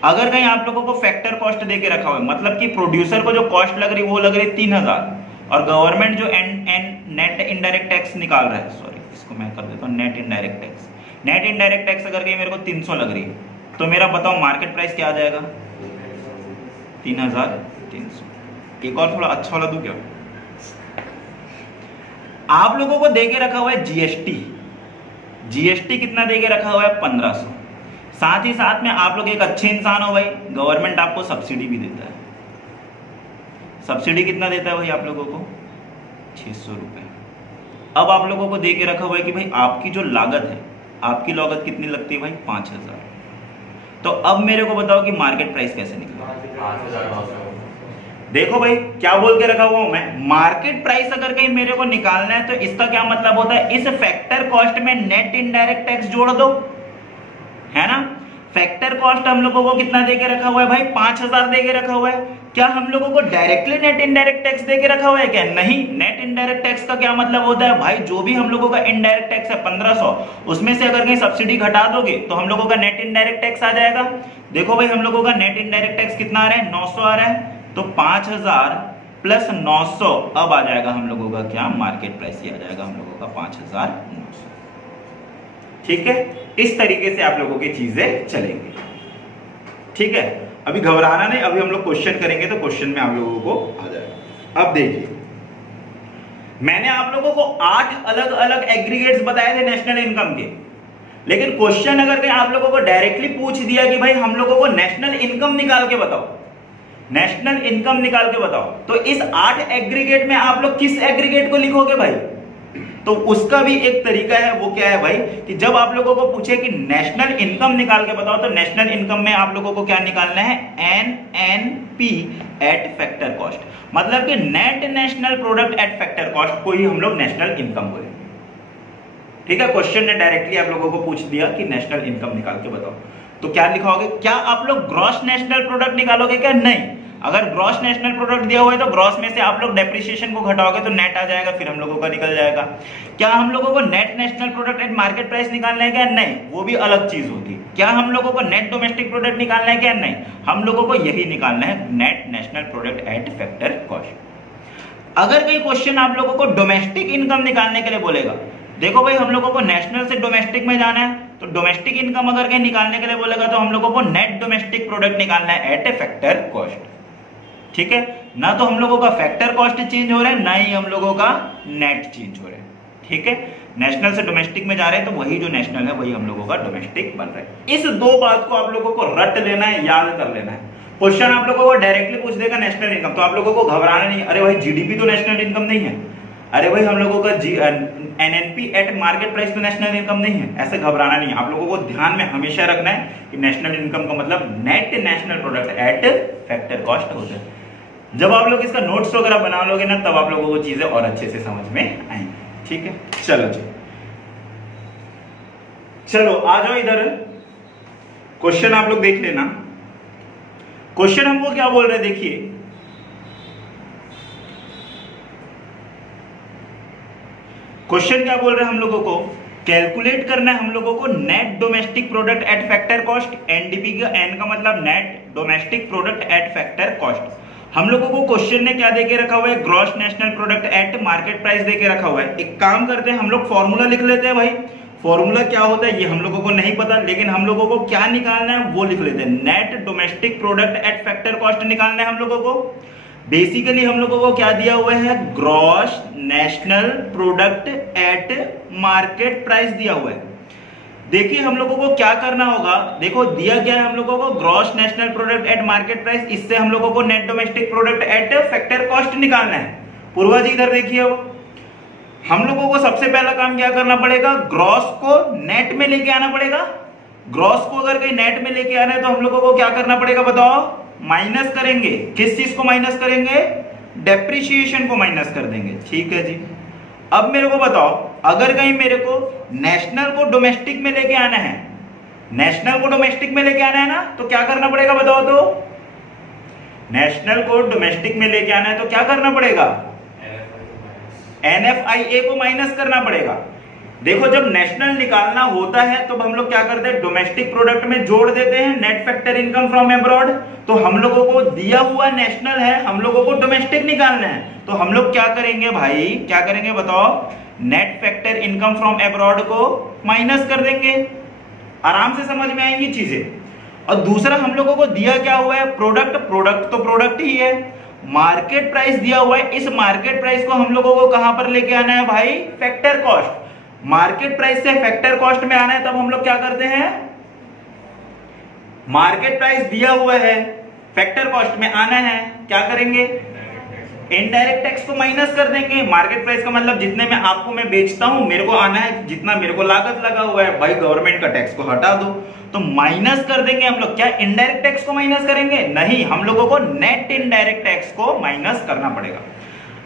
अगर कहीं आप लोगों को फैक्टर कॉस्ट देके रखा हुआ है, मतलब कि प्रोड्यूसर को जो कॉस्ट लग रही है वो लग रही है 3000 और गवर्नमेंट जो नेट इनडायरेक्ट टैक्स निकाल रहा है, सॉरी इसको मैं कर देता हूं net indirect tax, net indirect tax अगर कहीं मेरे को 300 लग रही है तो मेरा बताओ मार्केट प्राइस क्या आ जाएगा, 3300। एक और थोड़ा अच्छा वाला दूं क्या, आप लोगों को देके रखा हुआ है जीएसटी, जीएसटी कितना देके रखा हुआ है 1500। साथ ही साथ में आप लोग एक अच्छे इंसान हो भाई, गवर्नमेंट आपको सब्सिडी भी देता है। सब्सिडी कितना देता है भाई आप लोगों को, 600 रुपए। अब आप लोगों को देके रखा हुआ है कि भाई आपकी जो लागत है, आपकी लागत कितनी लगती है भाई 5000। तो अब मेरे को बताओ कि मार्केट प्राइस कैसे निकलेगा। देखो भाई क्या बोल के रखा हुआ हूं मैं, मार्केट प्राइस अगर कहीं मेरे को निकालना है तो इसका क्या मतलब होता है, इस फैक्टर कॉस्ट में नेट इनडायरेक्ट टैक्स जोड़ दो, है ना। फैक्टर कॉस्ट हम लोगों को कितना देके रखा हुआ है भाई, 5000 देके रखा हुआ है। क्या हम लोगों को डायरेक्टली नेट इनडायरेक्ट टैक्स देके रखा हुआ है क्या, नहीं। नेट इनडायरेक्ट टैक्स का क्या मतलब होता है भाई, जो भी हम लोगों का इनडायरेक्ट टैक्स है 1500, उसमें से अगर कहीं सब्सिडी घटा दोगे तो हम लोगों का नेट इनडायरेक्ट टैक्स आ जाएगा। देखो भाई हम लोगों का नेट इनडायरेक्ट टैक्स कितना आ रहा है, 900 आ रहा है। तो 5000 प्लस 900 अब आ जाएगा हम लोगों का क्या, मार्केट प्राइस ही आ जाएगा हम लोगों का 5900। ठीक है, इस तरीके से आप लोगों की चीजें चलेंगी। ठीक है, अभी घबराना नहीं, अभी हम लोग क्वेश्चन करेंगे तो क्वेश्चन में आप लोगों को आ जाएगा। अब देखिए, मैंने आप लोगों को 8 अलग अलग एग्रीगेट्स बताए थे नेशनल इनकम के, लेकिन क्वेश्चन अगर कहीं आप लोगों को डायरेक्टली पूछ दिया कि भाई हम लोगों को नेशनल इनकम निकाल के बताओ, नेशनल इनकम निकाल के बताओ, तो इस 8 एग्रीगेट में आप लोग किस एग्रीगेट को लिखोगे भाई? तो उसका भी एक तरीका है, वो क्या है भाई कि जब आप लोगों को पूछे कि नेशनल इनकम निकाल के बताओ, तो नेशनल इनकम में आप लोगों को क्या निकालना है? NNP एट फैक्टर कॉस्ट, मतलब कि net national product at factor cost को ही हम लोग नेशनल इनकम बोले। ठीक है, क्वेश्चन ने डायरेक्टली आप लोगों को पूछ दिया कि नेशनल इनकम निकाल के बताओ, तो क्या लिखोगे? क्या आप लोग ग्रॉस नेशनल प्रोडक्ट निकालोगे क्या? नहीं। अगर ग्रॉस नेशनल प्रोडक्ट दिया हुआ है तो ग्रॉस में से आप लोग डेप्रिसिएशन को घटाओगे तो नेट आ जाएगा, फिर हम लोगों का निकल जाएगा। क्या हम लोगों को net national product at market price निकालना है क्या? नहीं, वो भी अलग चीज होती है। क्या हम लोगों को नेट डोमेस्टिक प्रोडक्ट निकालना है क्या? नहीं, हम लोगों को यही निकालना है, net national product at factor cost. अगर कोई क्वेश्चन आप लोगों को डोमेस्टिक इनकम निकालने के लिए बोलेगा, देखो भाई हम लोगों को नेशनल से डोमेस्टिक में जाना है, तो डोमेस्टिक इनकम अगर कहीं निकालने के लिए बोलेगा तो हम लोगों को नेट डोमेस्टिक प्रोडक्ट निकालना है एट ए फैक्टर कॉस्ट। ठीक है, ना तो हम लोगों का फैक्टर कॉस्ट चेंज हो रहा है, ना ही हम लोगों का नेट चेंज हो रहा है। ठीक है, नेशनल से डोमेस्टिक में जा रहे हैं तो वही जो नेशनल है वही हम लोगों का डोमेस्टिक बन रहा है। इस दो बात को आप लोगों को रट लेना है, याद कर लेना है। क्वेश्चन आप लोगों को डायरेक्टली पूछ देगा नेशनल इनकम, तो आप लोगों को घबराना नहीं, अरे भाई जीडीपी तो नेशनल इनकम नहीं है, अरे भाई हम लोगों का एनएनपी एट मार्केट प्राइस तो नेशनल इनकम नहीं है, ऐसे घबराना नहीं। आप लोगों को ध्यान में हमेशा रखना है कि नेशनल इनकम का मतलब net national product at factor cost होता है। जब आप लोग इसका नोट्स वगैरह बना लोगे ना, तब आप लोगों को चीजें और अच्छे से समझ में आएंगी। ठीक है, चलो जी, चलो आ जाओ इधर, क्वेश्चन आप लोग देख लेना। क्वेश्चन हमको क्या बोल रहे हैं, देखिए क्वेश्चन क्या बोल रहे हैं हम लोगों को, कैलकुलेट करना है हम लोगों को net domestic product at factor cost. NDP का एन का मतलब net domestic product at factor cost. हम लोगों को क्वेश्चन ने क्या देके रखा हुआ है? Gross national product at market price देके रखा हुआ है। एक काम करते हैं, हम लोग फॉर्मूला लिख लेते हैं भाई। फॉर्मूला क्या होता है ये हम लोगों को नहीं पता, लेकिन हम लोगों को क्या निकालना है वो लिख लेते हैं। Net domestic product at factor cost निकालना है हम लोगों को। बेसिकली हम लोगों को क्या दिया हुआ है? Gross national product at market price दिया हुआ है। देखिए हम लोगों को क्या करना होगा, देखो दिया गया है हम लोगों को gross national product at market price, इससे हम लोगों को net domestic product at factor cost निकालना है। पूर्वा जी इधर देखिए, हम लोगों को सबसे पहला काम क्या करना पड़ेगा? ग्रॉस को नेट में लेके आना पड़ेगा। ग्रॉस को अगर कहीं नेट में लेके आना है तो हम लोगों को क्या करना पड़ेगा बताओ? माइनस करेंगे। किस चीज को माइनस करेंगे? डेप्रिसिएशन को माइनस कर देंगे। ठीक है जी, अब मेरे को बताओ, अगर कहीं मेरे को नेशनल को डोमेस्टिक में लेके आना है, नेशनल को डोमेस्टिक में लेके आना है ना, तो क्या करना पड़ेगा बताओ? तो नेशनल को डोमेस्टिक में लेके आना है तो क्या करना पड़ेगा? NFIA को माइनस करना पड़ेगा। देखो जब नेशनल निकालना होता है तो हम लोग क्या करते हैं? डोमेस्टिक प्रोडक्ट में जोड़ देते हैं net factor income from abroad. तो हम लोगों को दिया हुआ नेशनल है, हम लोगों को डोमेस्टिक निकालना है, तो हम लोग क्या करेंगे भाई? क्या करेंगे बताओ? Net factor income from abroad को माइनस कर देंगे। आराम से समझ में आएंगी चीजें। और दूसरा हम लोगों को दिया क्या हुआ है? प्रोडक्ट। प्रोडक्ट तो प्रोडक्ट ही है। मार्केट प्राइस दिया हुआ है, इस मार्केट प्राइस को हम लोगों को कहां पर लेके आना है भाई? Factor cost. मार्केट प्राइस से फैक्टर कॉस्ट में आना है, तब हम लोग क्या करते हैं? मार्केट प्राइस दिया हुआ है, फैक्टर कॉस्ट में आना है, क्या करेंगे? इनडायरेक्ट टैक्स को माइनस कर देंगे। मार्केट प्राइस का मतलब जितने में आपको मैं बेचता हूं, मेरे को आना है जितना मेरे को लागत लगा हुआ है, भाई गवर्नमेंट का टैक्स को हटा दो, तो माइनस कर देंगे हम लोग। क्या इनडायरेक्ट टैक्स को माइनस करेंगे? नहीं, हम लोगों को नेट इनडायरेक्ट टैक्स को माइनस करना पड़ेगा।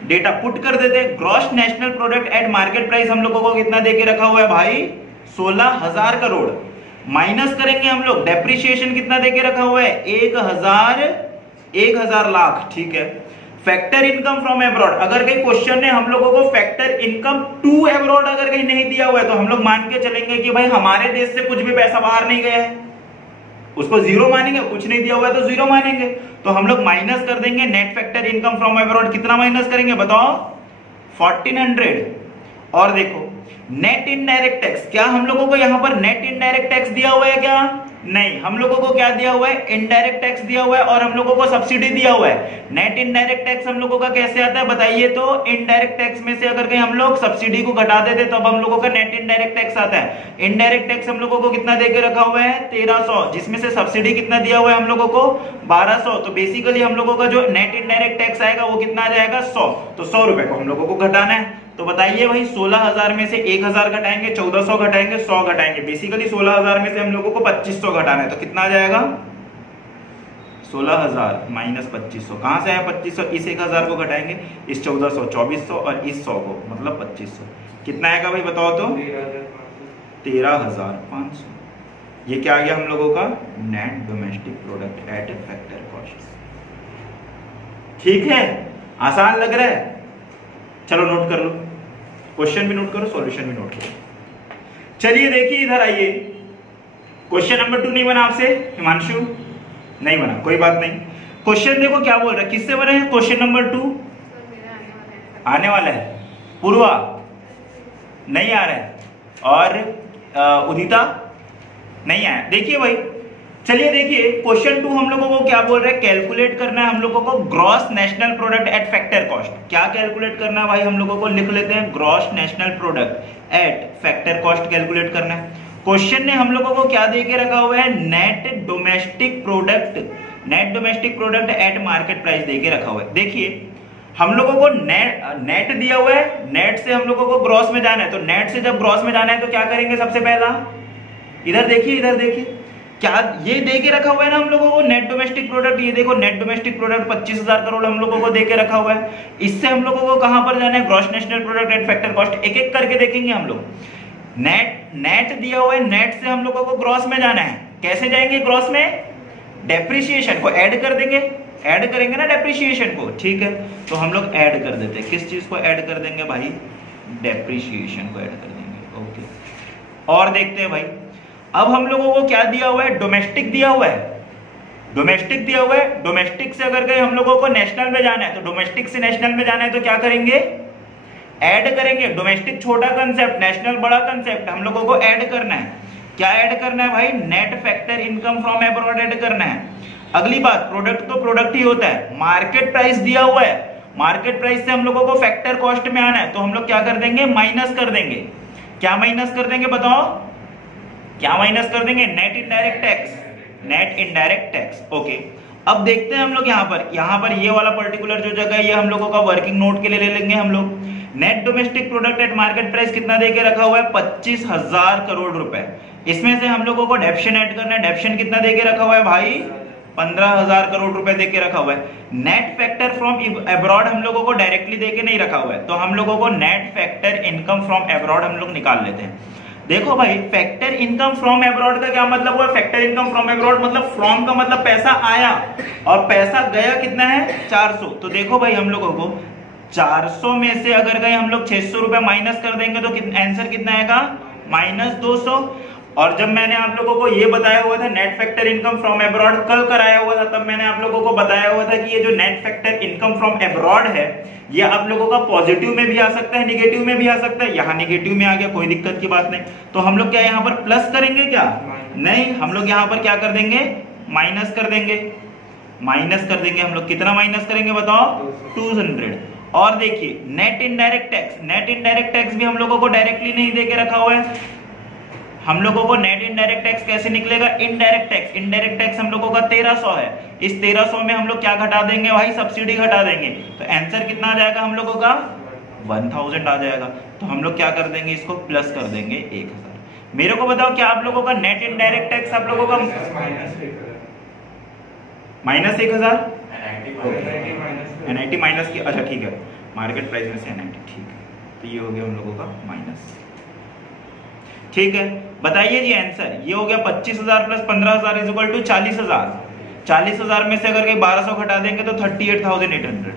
डेटा पुट कर देते हैं। Gross national product at market price हम लोगों को कितना देके रखा हुआ है भाई? 16,000 करोड़। माइनस करेंगे हम लोग, डेप्रिसिएशन कितना देके रखा हुआ है? 1,000 लाख। ठीक है, फैक्टर इनकम फ्रॉम अब्रॉड। अगर कहीं क्वेश्चन ने हम लोगों को फैक्टर इनकम टू अब्रॉड अगर कहीं नहीं दिया हुआ है, तो हम लोग मान के चलेंगे कि भाई हमारे देश से कुछ भी पैसा बाहर नहीं गया है, उसको जीरो मानेंगे। कुछ नहीं दिया हुआ है तो जीरो मानेंगे। तो हम लोग माइनस कर देंगे net factor income from abroad. कितना माइनस करेंगे बताओ? 1400। और देखो नेट इनडायरेक्ट टैक्स, क्या हम लोगों को यहाँ पर नेट इनडायरेक्ट टैक्स दिया हुआ है क्या? नहीं, हम लोगों को क्या दिया हुआ है? इनडायरेक्ट टैक्स दिया हुआ है और हम लोगों को सब्सिडी दिया हुआ है। नेट इनडायरेक्ट टैक्स हम लोगों का कैसे आता है बताइए तो? इनडायरेक्ट टैक्स में से अगर कहीं हम लोग सब्सिडी को घटा देते तो अब हम लोगों का नेट इनडायरेक्ट टैक्स आता है। इनडायरेक्ट टैक्स हम लोगों को कितना देके रखा हुआ है? 1300, जिसमें से सब्सिडी कितना दिया हुआ है हम लोगों को? 1200। तो बेसिकली हम लोगों का जो नेट इनडायरेक्ट टैक्स आएगा वो कितना आ जाएगा? 100। तो 100 रुपए को हम लोगों को घटाना है। तो बताइए भाई 16,000 में से 1,000 घटाएंगे, 1400 घटाएंगे, 100 घटाएंगे, बेसिकली 16,000 में से हम लोगों को 2500 घटाना है। तो कितना आ जाएगा? 16,000 माइनस 2500। कहां से आया 2500? इस 1,000 को घटाएंगे, इस 1400 2400 और इस 100 को, मतलब 2500। कितना आएगा भाई बताओ तो? 13,500। ये क्या आ गया हम लोगों का? Net domestic product at factor cost. ठीक है, आसान लग रहा है? चलो नोट कर लो, क्वेश्चन भी नोट करो, सॉल्यूशन भी नोट करो। चलिए देखिए इधर आइए, क्वेश्चन नंबर 2 नहीं बना आपसे हिमांशु? नहीं बना, कोई बात नहीं। क्वेश्चन देखो क्या बोल रहा है, किससे बने हैं क्वेश्चन नंबर 2? आने वाला है। पूर्वा नहीं आ रहा है, और उदिता नहीं आया। देखिए भाई, चलिए देखिए क्वेश्चन 2 हम लोगों को क्या बोल रहा है? कैलकुलेट करना है हम लोगों को gross national product at factor cost. क्या कैलकुलेट करना है भाई हम लोगों को? लिख लेते हैं, gross national product at factor cost calculate करना है। क्वेश्चन ने हम लोगों को क्या देके रखा हुआ है? Net domestic product at market price देके रखा हुआ है। देखिए हम लोगों को नेट दिया हुआ है, नेट से हम लोगों को ग्रॉस में जाना है। तो नेट से जब ग्रॉस में जाना है तो क्या करेंगे? सबसे पहला इधर देखिए क्या ये देके रखा हुआ है ना हम लोगों को नेट डोमेस्टिक प्रोडक्ट। ये देखो नेट डोमेस्टिक प्रोडक्ट 25,000 करोड़ हम लोगों को देके रखा हुआ है। इससे हम लोगों को कहां पर जाना है? Gross national product at factor cost. एक एक करके देखेंगे हम लोग। नेट दिया हुआ है, नेट से हम लोगों को ग्रॉस में जाना है। कैसे जाएंगे ग्रॉस में? डेप्रिसिएशन को ऐड कर देंगे, ऐड करेंगे ना डेप्रिसिएशन को। ठीक है, तो हम लोग ऐड कर देते हैं। किस चीज को ऐड कर देंगे भाई? डेप्रिसिएशन को ऐड कर देंगे। ओके, और देखते हैं भाई अब हम लोगों को क्या दिया हुआ है? डोमेस्टिक दिया हुआ है, डोमेस्टिक दिया हुआ है। डोमेस्टिक से अगर कहीं हम लोगों को नेशनल में जाना है तो डोमेस्टिक से नेशनल में जाना है तो क्या करेंगे? ऐड करेंगे। डोमेस्टिक छोटा कंसेप्ट, नेशनल बड़ा कंसेप्ट, हम लोगों को ऐड करना है। क्या ऐड करना है भाई? Net factor income from abroad add करना है। अगली बात, प्रोडक्ट तो प्रोडक्ट ही होता है। मार्केट प्राइस दिया हुआ है, मार्केट प्राइस से हम लोगों को फैक्टर कॉस्ट में आना है तो हम लोग क्या कर देंगे? माइनस कर देंगे। क्या माइनस कर देंगे बताओ? क्या माइनस कर देंगे? Net indirect tax, net indirect tax. Okay, अब देखते हैं हम लोग यहाँ पर ये वाला पर्टिकुलर जो जगह है ये हम लोगों का वर्किंग नोट के लिए ले लेंगे हम लोग। Net domestic product at market price कितना देके रखा हुआ है? 25,000 करोड़ रुपए। इसमें से हम लोगों को डेप्शन ऐड करना है। डेप्शन कितना देके रखा हुआ है भाई? 15,000 करोड़ रुपए देके रखा हुआ है। नेट फैक्टर फ्रॉम अब्रॉड हम लोगों को डायरेक्टली देके नहीं रखा हुआ है, तो हम लोगों को net factor income from abroad हम लोग निकाल लेते हैं। देखो भाई, फैक्टर इनकम फ्रॉम अब्रॉड का क्या मतलब हुआ? फैक्टर इनकम फ्रॉम अब्रॉड मतलब फ्रॉम का मतलब पैसा आया और पैसा गया कितना है? 400। तो देखो भाई हम लोगों को 400 में से अगर गए हम लोग 600 रुपए माइनस कर देंगे तो आंसर कितना आएगा? -200। और जब मैंने आप लोगों को ये बताया हुआ था net factor income from abroad कल कराया हुआ था, तब मैंने आप लोगों को बताया हुआ था कि ये जो net factor income from abroad है ये आप लोगों का पॉजिटिव में भी आ सकता है, निगेटिव में भी आ सकता है। यहाँ निगेटिव में आ गया, कोई दिक्कत की बात नहीं। तो हम लोग क्या यहाँ पर प्लस करेंगे क्या? नहीं, हम लोग यहाँ पर क्या कर देंगे? माइनस कर देंगे। माइनस कर देंगे हम लोग। कितना माइनस करेंगे बताओ? 200। और देखिए net indirect tax, net indirect tax भी हम लोगों को डायरेक्टली नहीं देके रखा हुआ है। हम लोगों को नेट इनडायरेक्ट टैक्स कैसे निकलेगा? इनडायरेक्ट टैक्स, इनडायरेक्ट टैक्स हम लोगों का 1300 है। इस 1300 में हम लोग क्या घटा देंगे भाई? सब्सिडी घटा देंगे। तो आंसर कितना आ जाएगा हम लोगों का? 1000 आ जाएगा। तो हम लोग क्या कर देंगे? इसको प्लस कर देंगे 1000। मेरे को बताओ क्या आप लोगों का नेट इनडायरेक्ट टैक्स आप लोगों का -1000? NIT माइनस की, अच्छा ठीक है, मार्केट प्राइस में से NIT, ठीक है। तो ये हो गया हम लोगों का माइनस। ठीक है, बताइए जी आंसर। ये हो गया 25,000 प्लस 15,000 इज इक्वल टू 40,000। 40,000 में से अगर 1200 घटा देंगे तो 38,800।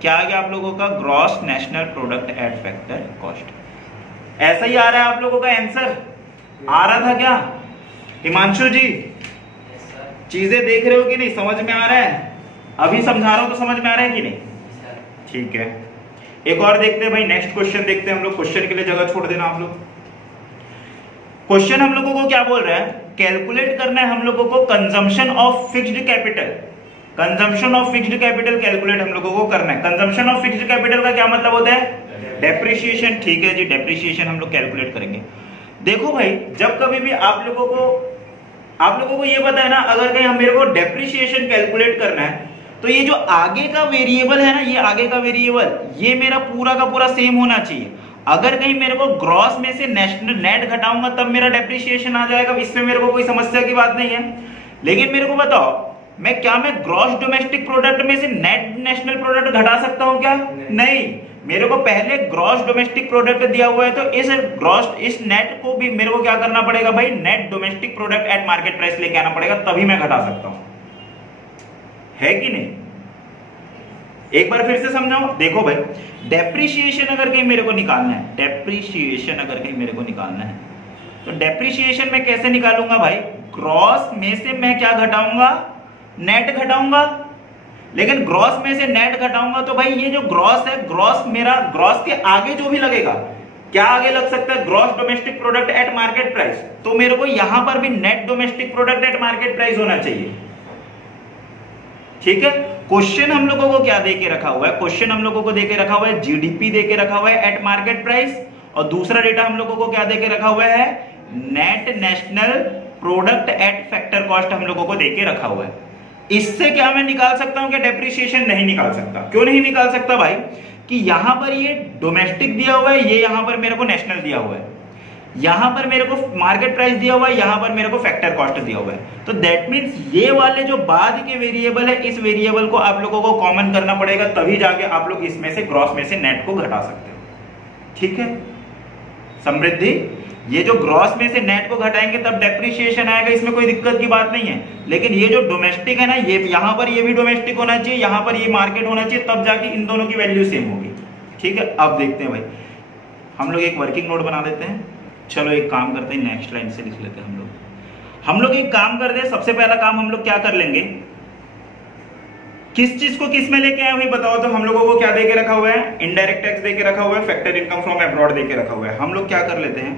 क्या आ गया आप लोगों का? Gross national product at factor cost. ऐसा ही आ रहा है आप लोगों का आंसर? आ रहा था क्या हिमांशु जी? चीजें देख रहे हो कि नहीं? समझ में आ रहा है? अभी समझा रहा हूं तो समझ में आ रहा है कि नहीं? ठीक है, एक और देखते हैं भाई, नेक्स्ट क्वेश्चन देखते हैं हम लोग। क्वेश्चन के लिए जगह छोड़ देना आप लोग। क्वेश्चन हम लोगों को क्या बोल रहा है, कैलकुलेट करना है हम लोगों को consumption of fixed capital. Consumption of fixed capital calculate हम लोगों को करना है। कंजम्पशन ऑफ फिक्स्ड कैपिटल का क्या मतलब होता है, डेप्रिसिएशन। ठीक है जी, डेप्रिसिएशन हम लोग कैलकुलेट करेंगे। देखो भाई, जब कभी भी आप लोगों को ये पता है ना, अगर कहीं मेरे को डेप्रिसिएशन कैलकुलेट करना है तो ये जो आगे का वेरिएबल है ना, ये आगे का वेरिएबल ये मेरा पूरा का पूरा सेम होना चाहिए। अगर कहीं मेरे को ग्रॉस में से नेट घटाऊंगा तब मेरा डेप्रिसिएशन आ जाएगा, इसमें मेरे को कोई समस्या की बात नहीं है। लेकिन मेरे को बताओ, मैं ग्रॉस डोमेस्टिक प्रोडक्ट में से नेट नेशनल प्रोडक्ट घटा सकता हूं क्या? नहीं। मेरे को पहले ग्रॉस डोमेस्टिक प्रोडक्ट दिया हुआ है, तो इस नेट को भी मेरे को क्या करना पड़ेगा भाई, net domestic product at market price लेके आना पड़ेगा, तभी मैं घटा सकता हूं, है कि नहीं? एक बार फिर से समझाओ। देखो भाई, डेप्रिसिएशन अगर कहीं मेरे को निकालना है, डेप्रिसिएशन अगर कहीं मेरे को निकालना है तो डेप्रिसिएशन में कैसे निकालूंगा भाई, ग्रॉस में से मैं क्या घटाऊंगा, नेट घटाऊंगा। लेकिन ग्रॉस में से नेट घटाऊंगा तो भाई ये जो ग्रॉस है, ग्रॉस के आगे जो भी लगेगा, क्या आगे लग सकता है, gross domestic product at market price. तो मेरे को यहां पर भी net domestic product at market price होना चाहिए। ठीक है, क्वेश्चन हम लोगों को क्या देके रखा हुआ है, क्वेश्चन हम लोगों को देके रखा हुआ है जीडीपी देके रखा हुआ है एट मार्केट प्राइस, और दूसरा डेटा हम लोगों को क्या देके रखा हुआ है, net national product at factor cost हम लोगों को देके रखा हुआ है। इससे क्या मैं निकाल सकता हूं क्या डेप्रिसिएशन? नहीं निकाल सकता। क्यों नहीं निकाल सकता भाई, कि यहां पर ये डोमेस्टिक दिया हुआ है, ये यहां पर मेरे को नेशनल दिया हुआ है, यहां पर मेरे को मार्केट प्राइस दिया हुआ है, यहां पर मेरे को फैक्टर कॉस्ट दिया हुआ है। तो दैट मींस ये वाले जो बाद के वेरिएबल है, इस वेरिएबल को आप लोगों को कॉमन करना पड़ेगा, तभी जाके आप लोग इसमें से ग्रॉस में से नेट को घटा सकते हो। ठीक है समृद्धि, ये जो ग्रॉस में से नेट को घटाएंगे तब डेप्रिसिएशन आएगा, इसमें कोई दिक्कत की बात नहीं है। लेकिन ये जो डोमेस्टिक है ना, ये यहां पर ये भी डोमेस्टिक होना चाहिए, यहां पर ये मार्केट होना चाहिए, तब जाके इन दोनों की वैल्यू सेम होगी। ठीक है, अब देखते हैं भाई, हम लोग एक वर्किंग नोट बना देते हैं। चलो एक काम करते हैं, नेक्स्ट लाइन से लिख लेते हैं हम लोग एक काम करते हैं। सबसे पहला काम हम लोग क्या कर लेंगे, किस चीज को किस में लेके आए भाई बताओ तो। हम लोगों को क्या देके रखा हुआ है, इनडायरेक्ट टैक्स देके रखा हुआ है, फैक्टर इनकम फ्रॉम अब्रॉड देके रखा हुआ है। हम लोग क्या कर लेते हैं,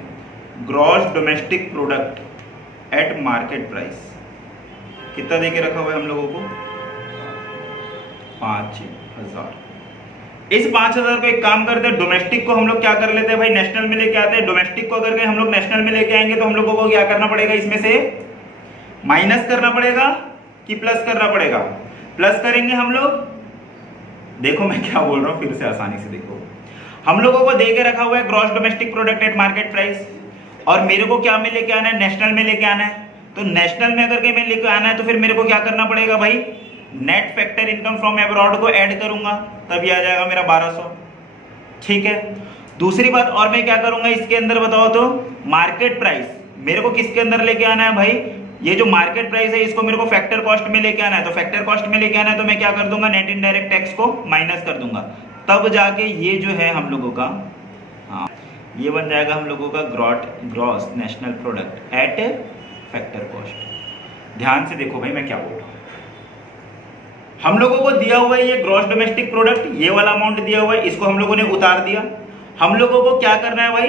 gross domestic product at market price कितना देके रखा हुआ है हम लोगों को, 5000। इस 5000 को एक काम करते हैं, डोमेस्टिक को हम लोग क्या कर लेते हैं भाई, नेशनल में लेके आते हैं। डोमेस्टिक को अगर हम लोग नेशनल में लेके आएंगे तो हम लोगों को क्या करना पड़ेगा, इसमें से माइनस करना पड़ेगा कि प्लस करना पड़ेगा, प्लस करेंगे हम लोग। देखो मैं क्या बोल रहा हूं, फिर से आसानी से देखो, हम लोगों को दे के रखा हुआ है gross domestic product at market price, और मेरे को क्या में लेके आना है, नेशनल में लेके आना है। तो नेशनल में अगर कहीं में लेके आना है तो फिर मेरे को क्या करना पड़ेगा भाई, net factor income from abroad को ऐड करूंगा, तभी आ जाएगा मेरा 1200। ठीक है, दूसरी बात और मैं क्या करूंगा इसके अंदर बताओ तो, मार्केट प्राइस मेरे को किसके अंदर लेके आना है भाई, ये जो मार्केट प्राइस है इसको मेरे को फैक्टर कॉस्ट में लेके आना है। तो फैक्टर कॉस्ट में लेके आना है तो मैं क्या कर दूंगा, नेट इनडायरेक्ट टैक्स को माइनस कर दूंगा, तब जाके ये जो है हम लोगों का, हाँ ये बन जाएगा हम लोगों का gross national product at factor cost. ध्यान से देखो भाई मैं क्या बोल रहा हूं, हम लोगों को दिया हुआ है ये ग्रॉस डोमेस्टिक प्रोडक्ट, ये वाला अमाउंट दिया हुआ है, इसको हम लोगों ने उतार दिया। हम लोगों को क्या करना है भाई,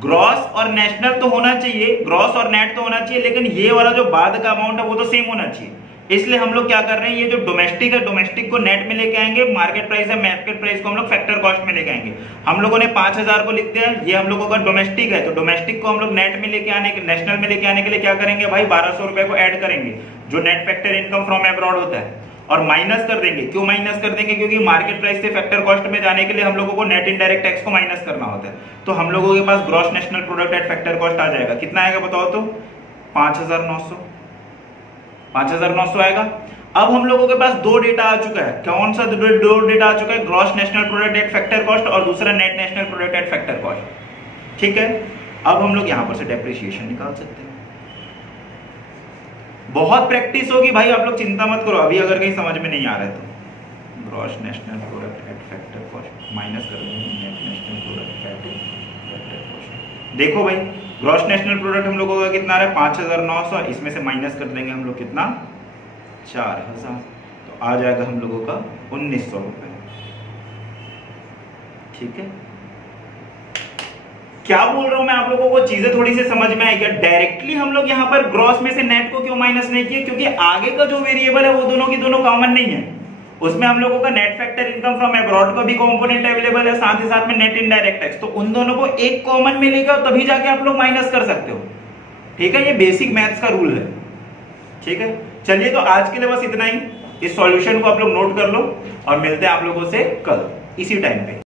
ग्रॉस और नेशनल तो होना चाहिए, ग्रॉस और नेट तो होना चाहिए, लेकिन ये वाला जो बाद का अमाउंट है वो तो सेम होना चाहिए। इसलिए हम लोग क्या कर रहे हैं, ये जो डोमेस्टिक है डोमेस्टिक को नेट में लेके आएंगे, मार्केट प्राइस है मार्केट प्राइस को हम लोग फैक्टर कॉस्ट में लेके आएंगे। हम लोगों ने 5000 को लिख दिया, ये हम लोगों का डोमेस्टिक है, तो डोमेस्टिक को हम लोग नेट में लेके आने के, नेशनल में लेके आने के लिए क्या करेंगे भाई, 1200 रुपए को ऐड करेंगे जो net factor income from abroad होता है, और माइनस कर देंगे। क्यों माइनस कर देंगे, क्योंकि मार्केट प्राइस से फैक्टर कॉस्ट में जाने के लिए हम लोगों को नेट इनडायरेक्ट टैक्स को माइनस करना होता है। तो हम लोगों के पास gross national product at factor cost आ जाएगा, कितना आएगा बताओ तो, 5900 आएगा। अब हम लोगों के पास दो डेटा आ चुका है, कौन सा दो डेटा आ चुका है, gross national product at factor cost और दूसरा net national product at factor cost. ठीक है, अब हम लोग यहां पर से डेप्रिसिएशन निकाल सकते हैं। बहुत प्रैक्टिस होगी भाई, आप लोग चिंता मत करो, अभी अगर कहीं समझ में नहीं आ रहा है तो gross national product at factor cost minus कर देंगे net national product at factor cost. देखो भाई, ग्रॉस नेशनल प्रोडक्ट हम लोगों का कितना आ रहा है, 5900, इसमें से माइनस कर देंगे हम लोग कितना, 4000, तो आ जाएगा हम लोगों का 1900 रुपए। ठीक है, क्या बोल रहा हूं मैं आप लोगों को, चीजें थोड़ी सी समझ में आई क्या? डायरेक्टली हम लोग यहां पर ग्रॉस में से नेट को क्यों माइनस नहीं किए? क्योंकि आगे का जो वेरिएबल है वो दोनों की दोनों कॉमन नहीं है, उसमें हम लोगों का net factor income from abroad का भी कंपोनेंट अवेलेबल है, साथ ही साथ में नेट इनडायरेक्ट टैक्स, तो उन दोनों को एक कॉमन मिलेगा तभी जाके आप लोग माइनस कर सकते हो। ठीक है, ये बेसिक मैथ्स का रूल है। ठीक है, चलिए तो आज के लिए बस इतना ही। इस सॉल्यूशन को आप लोग नोट कर लो और मिलते हैं आप लोगों से कल इसी टाइम पे।